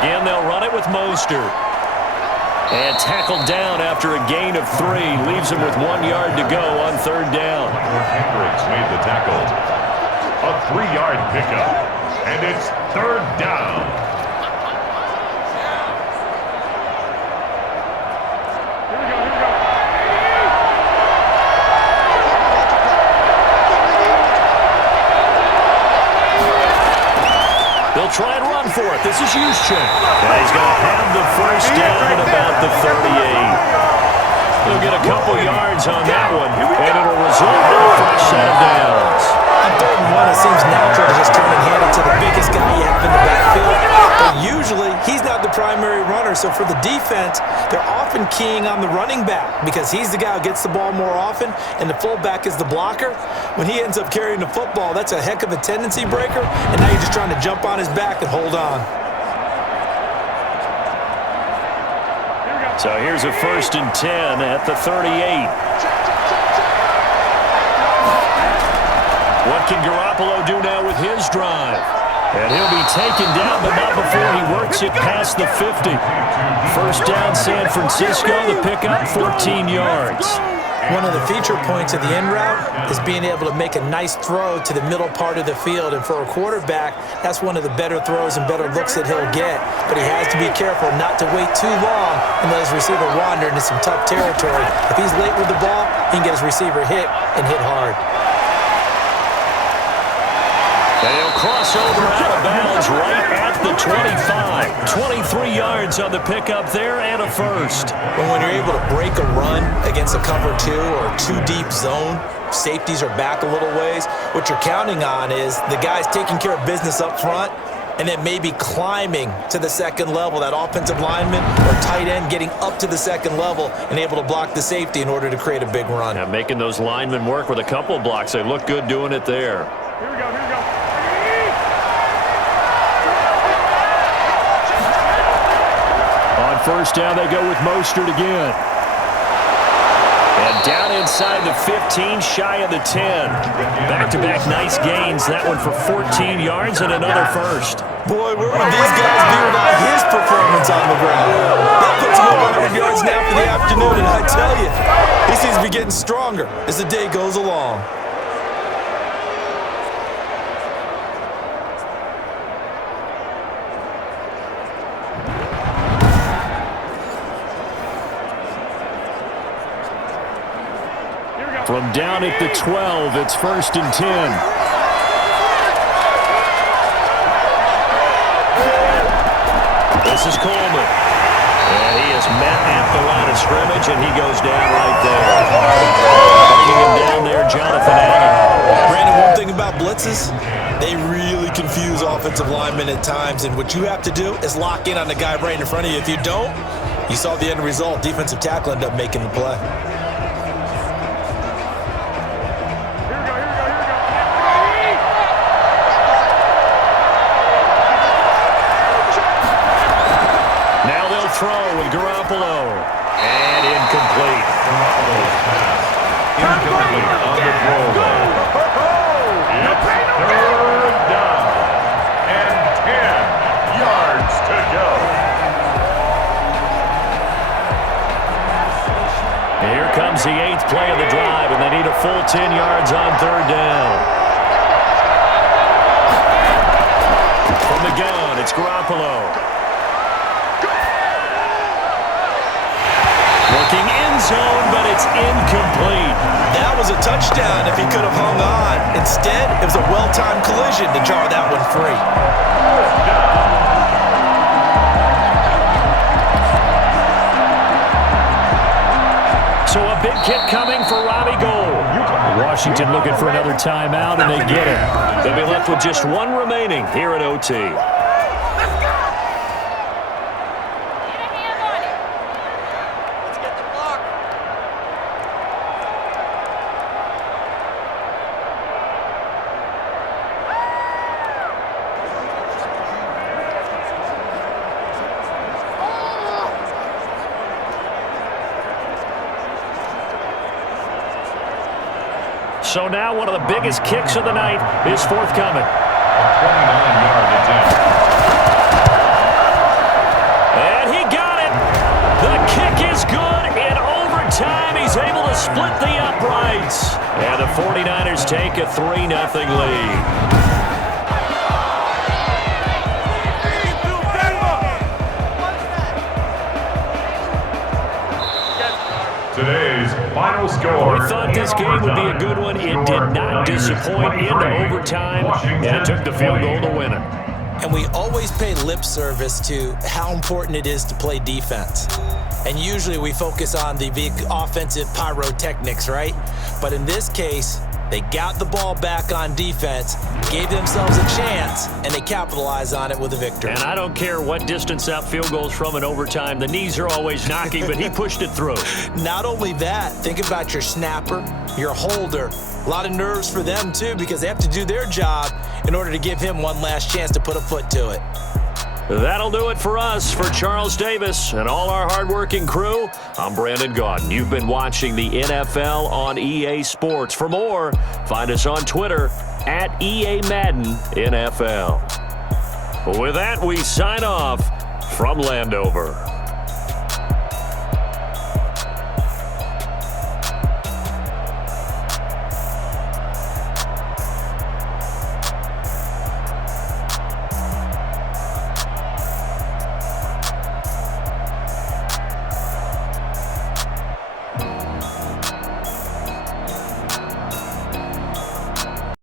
Again, they'll run it with Mostert. And tackled down after a gain of 3. Leaves him with 1 yard to go on 3rd down. Hendricks made the tackle. A 3-yard pickup. And it's 3rd down. They'll try and run for it. This is Juszczyk. And he's going to have the first down at about the 38. He'll get a couple yards on that one, and it'll result in a fresh set of downs. On 3rd and 1, it seems natural to just turn and hand it to the biggest guy you have in the backfield. But usually, he's not the primary runner. So for the defense, they're often keying on the running back because he's the guy who gets the ball more often, and the fullback is the blocker. When he ends up carrying the football, that's a heck of a tendency breaker, and now you're just trying to jump on his back and hold on. So here's a 1st and 10 at the 38. What can Garoppolo do now with his drive? And he'll be taken down, but not before he works it past the 50. First down, San Francisco. The pickup, 14 yards. One of the feature points of the in route is being able to make a nice throw to the middle part of the field. And for a quarterback, that's one of the better throws and better looks that he'll get. But he has to be careful not to wait too long and let his receiver wander into some tough territory. If he's late with the ball, he can get his receiver hit and hit hard. And he'll cross over out of bounds right at the 25. 23 yards on the pickup there and a first. But when you're able to break a run against a cover 2 or 2-deep zone, safeties are back a little ways. What you're counting on is the guys taking care of business up front and then maybe climbing to the 2nd level, that offensive lineman or tight end getting up to the 2nd level and able to block the safety in order to create a big run. Yeah, making those linemen work with a couple of blocks. They look good doing it there. Here we go. On first down, they go with Mostert again. And And down inside the 15, shy of the 10. Back-to-back nice gains. That one for 14 yards and another first. Boy, where would these guys be without his performance on the ground? That puts him over 100 yards now for the afternoon, and I tell you, he seems to be getting stronger as the day goes along. From down at the 12, it's 1st and 10. This is Coleman. And he is met at the line of scrimmage, and he goes down right there. Bringing him down there, Jonathan Allen. Brandon, one thing about blitzes, they really confuse offensive linemen at times, and what you have to do is lock in on the guy right in front of you. If you don't, you saw the end result. Defensive tackle ended up making the play. Throw with Garoppolo. And incomplete. Garoppolo's pass. Incomplete on the throwaway. It's 3rd down. And 10 yards to go. Here comes the 8th play of the drive, and they need a full 10 yards on 3rd down. From the gun, it's Garoppolo. Looking end zone, but it's incomplete. That was a touchdown if he could have hung on. Instead, it was a well-timed collision to jar that one free. So a big kick coming for Robbie Gould. Washington looking for another timeout, and they get it. They'll be left with just one remaining here at OT. So now one of the biggest kicks of the night is forthcoming. 29-yard attempt. And he got it. The kick is good. In overtime, he's able to split the uprights. And the 49ers take a 3-0 lead. Today's final score. We thought this game would be a good one. It did not disappoint into overtime, and it took the field goal to win it. And we always pay lip service to how important it is to play defense. And usually we focus on the big offensive pyrotechnics, right? But in this case, they got the ball back on defense, gave themselves a chance, and they capitalized on it with a victory. And I don't care what distance out field goals from in overtime. The knees are always knocking, but he pushed it through. Not only that, think about your snapper, your holder. A lot of nerves for them, too, because they have to do their job in order to give him one last chance to put a foot to it. That'll do it for us. For Charles Davis and all our hardworking crew, I'm Brandon Gaudin. You've been watching the NFL on EA Sports. For more, find us on Twitter at EA Madden NFL. With that, we sign off from Landover.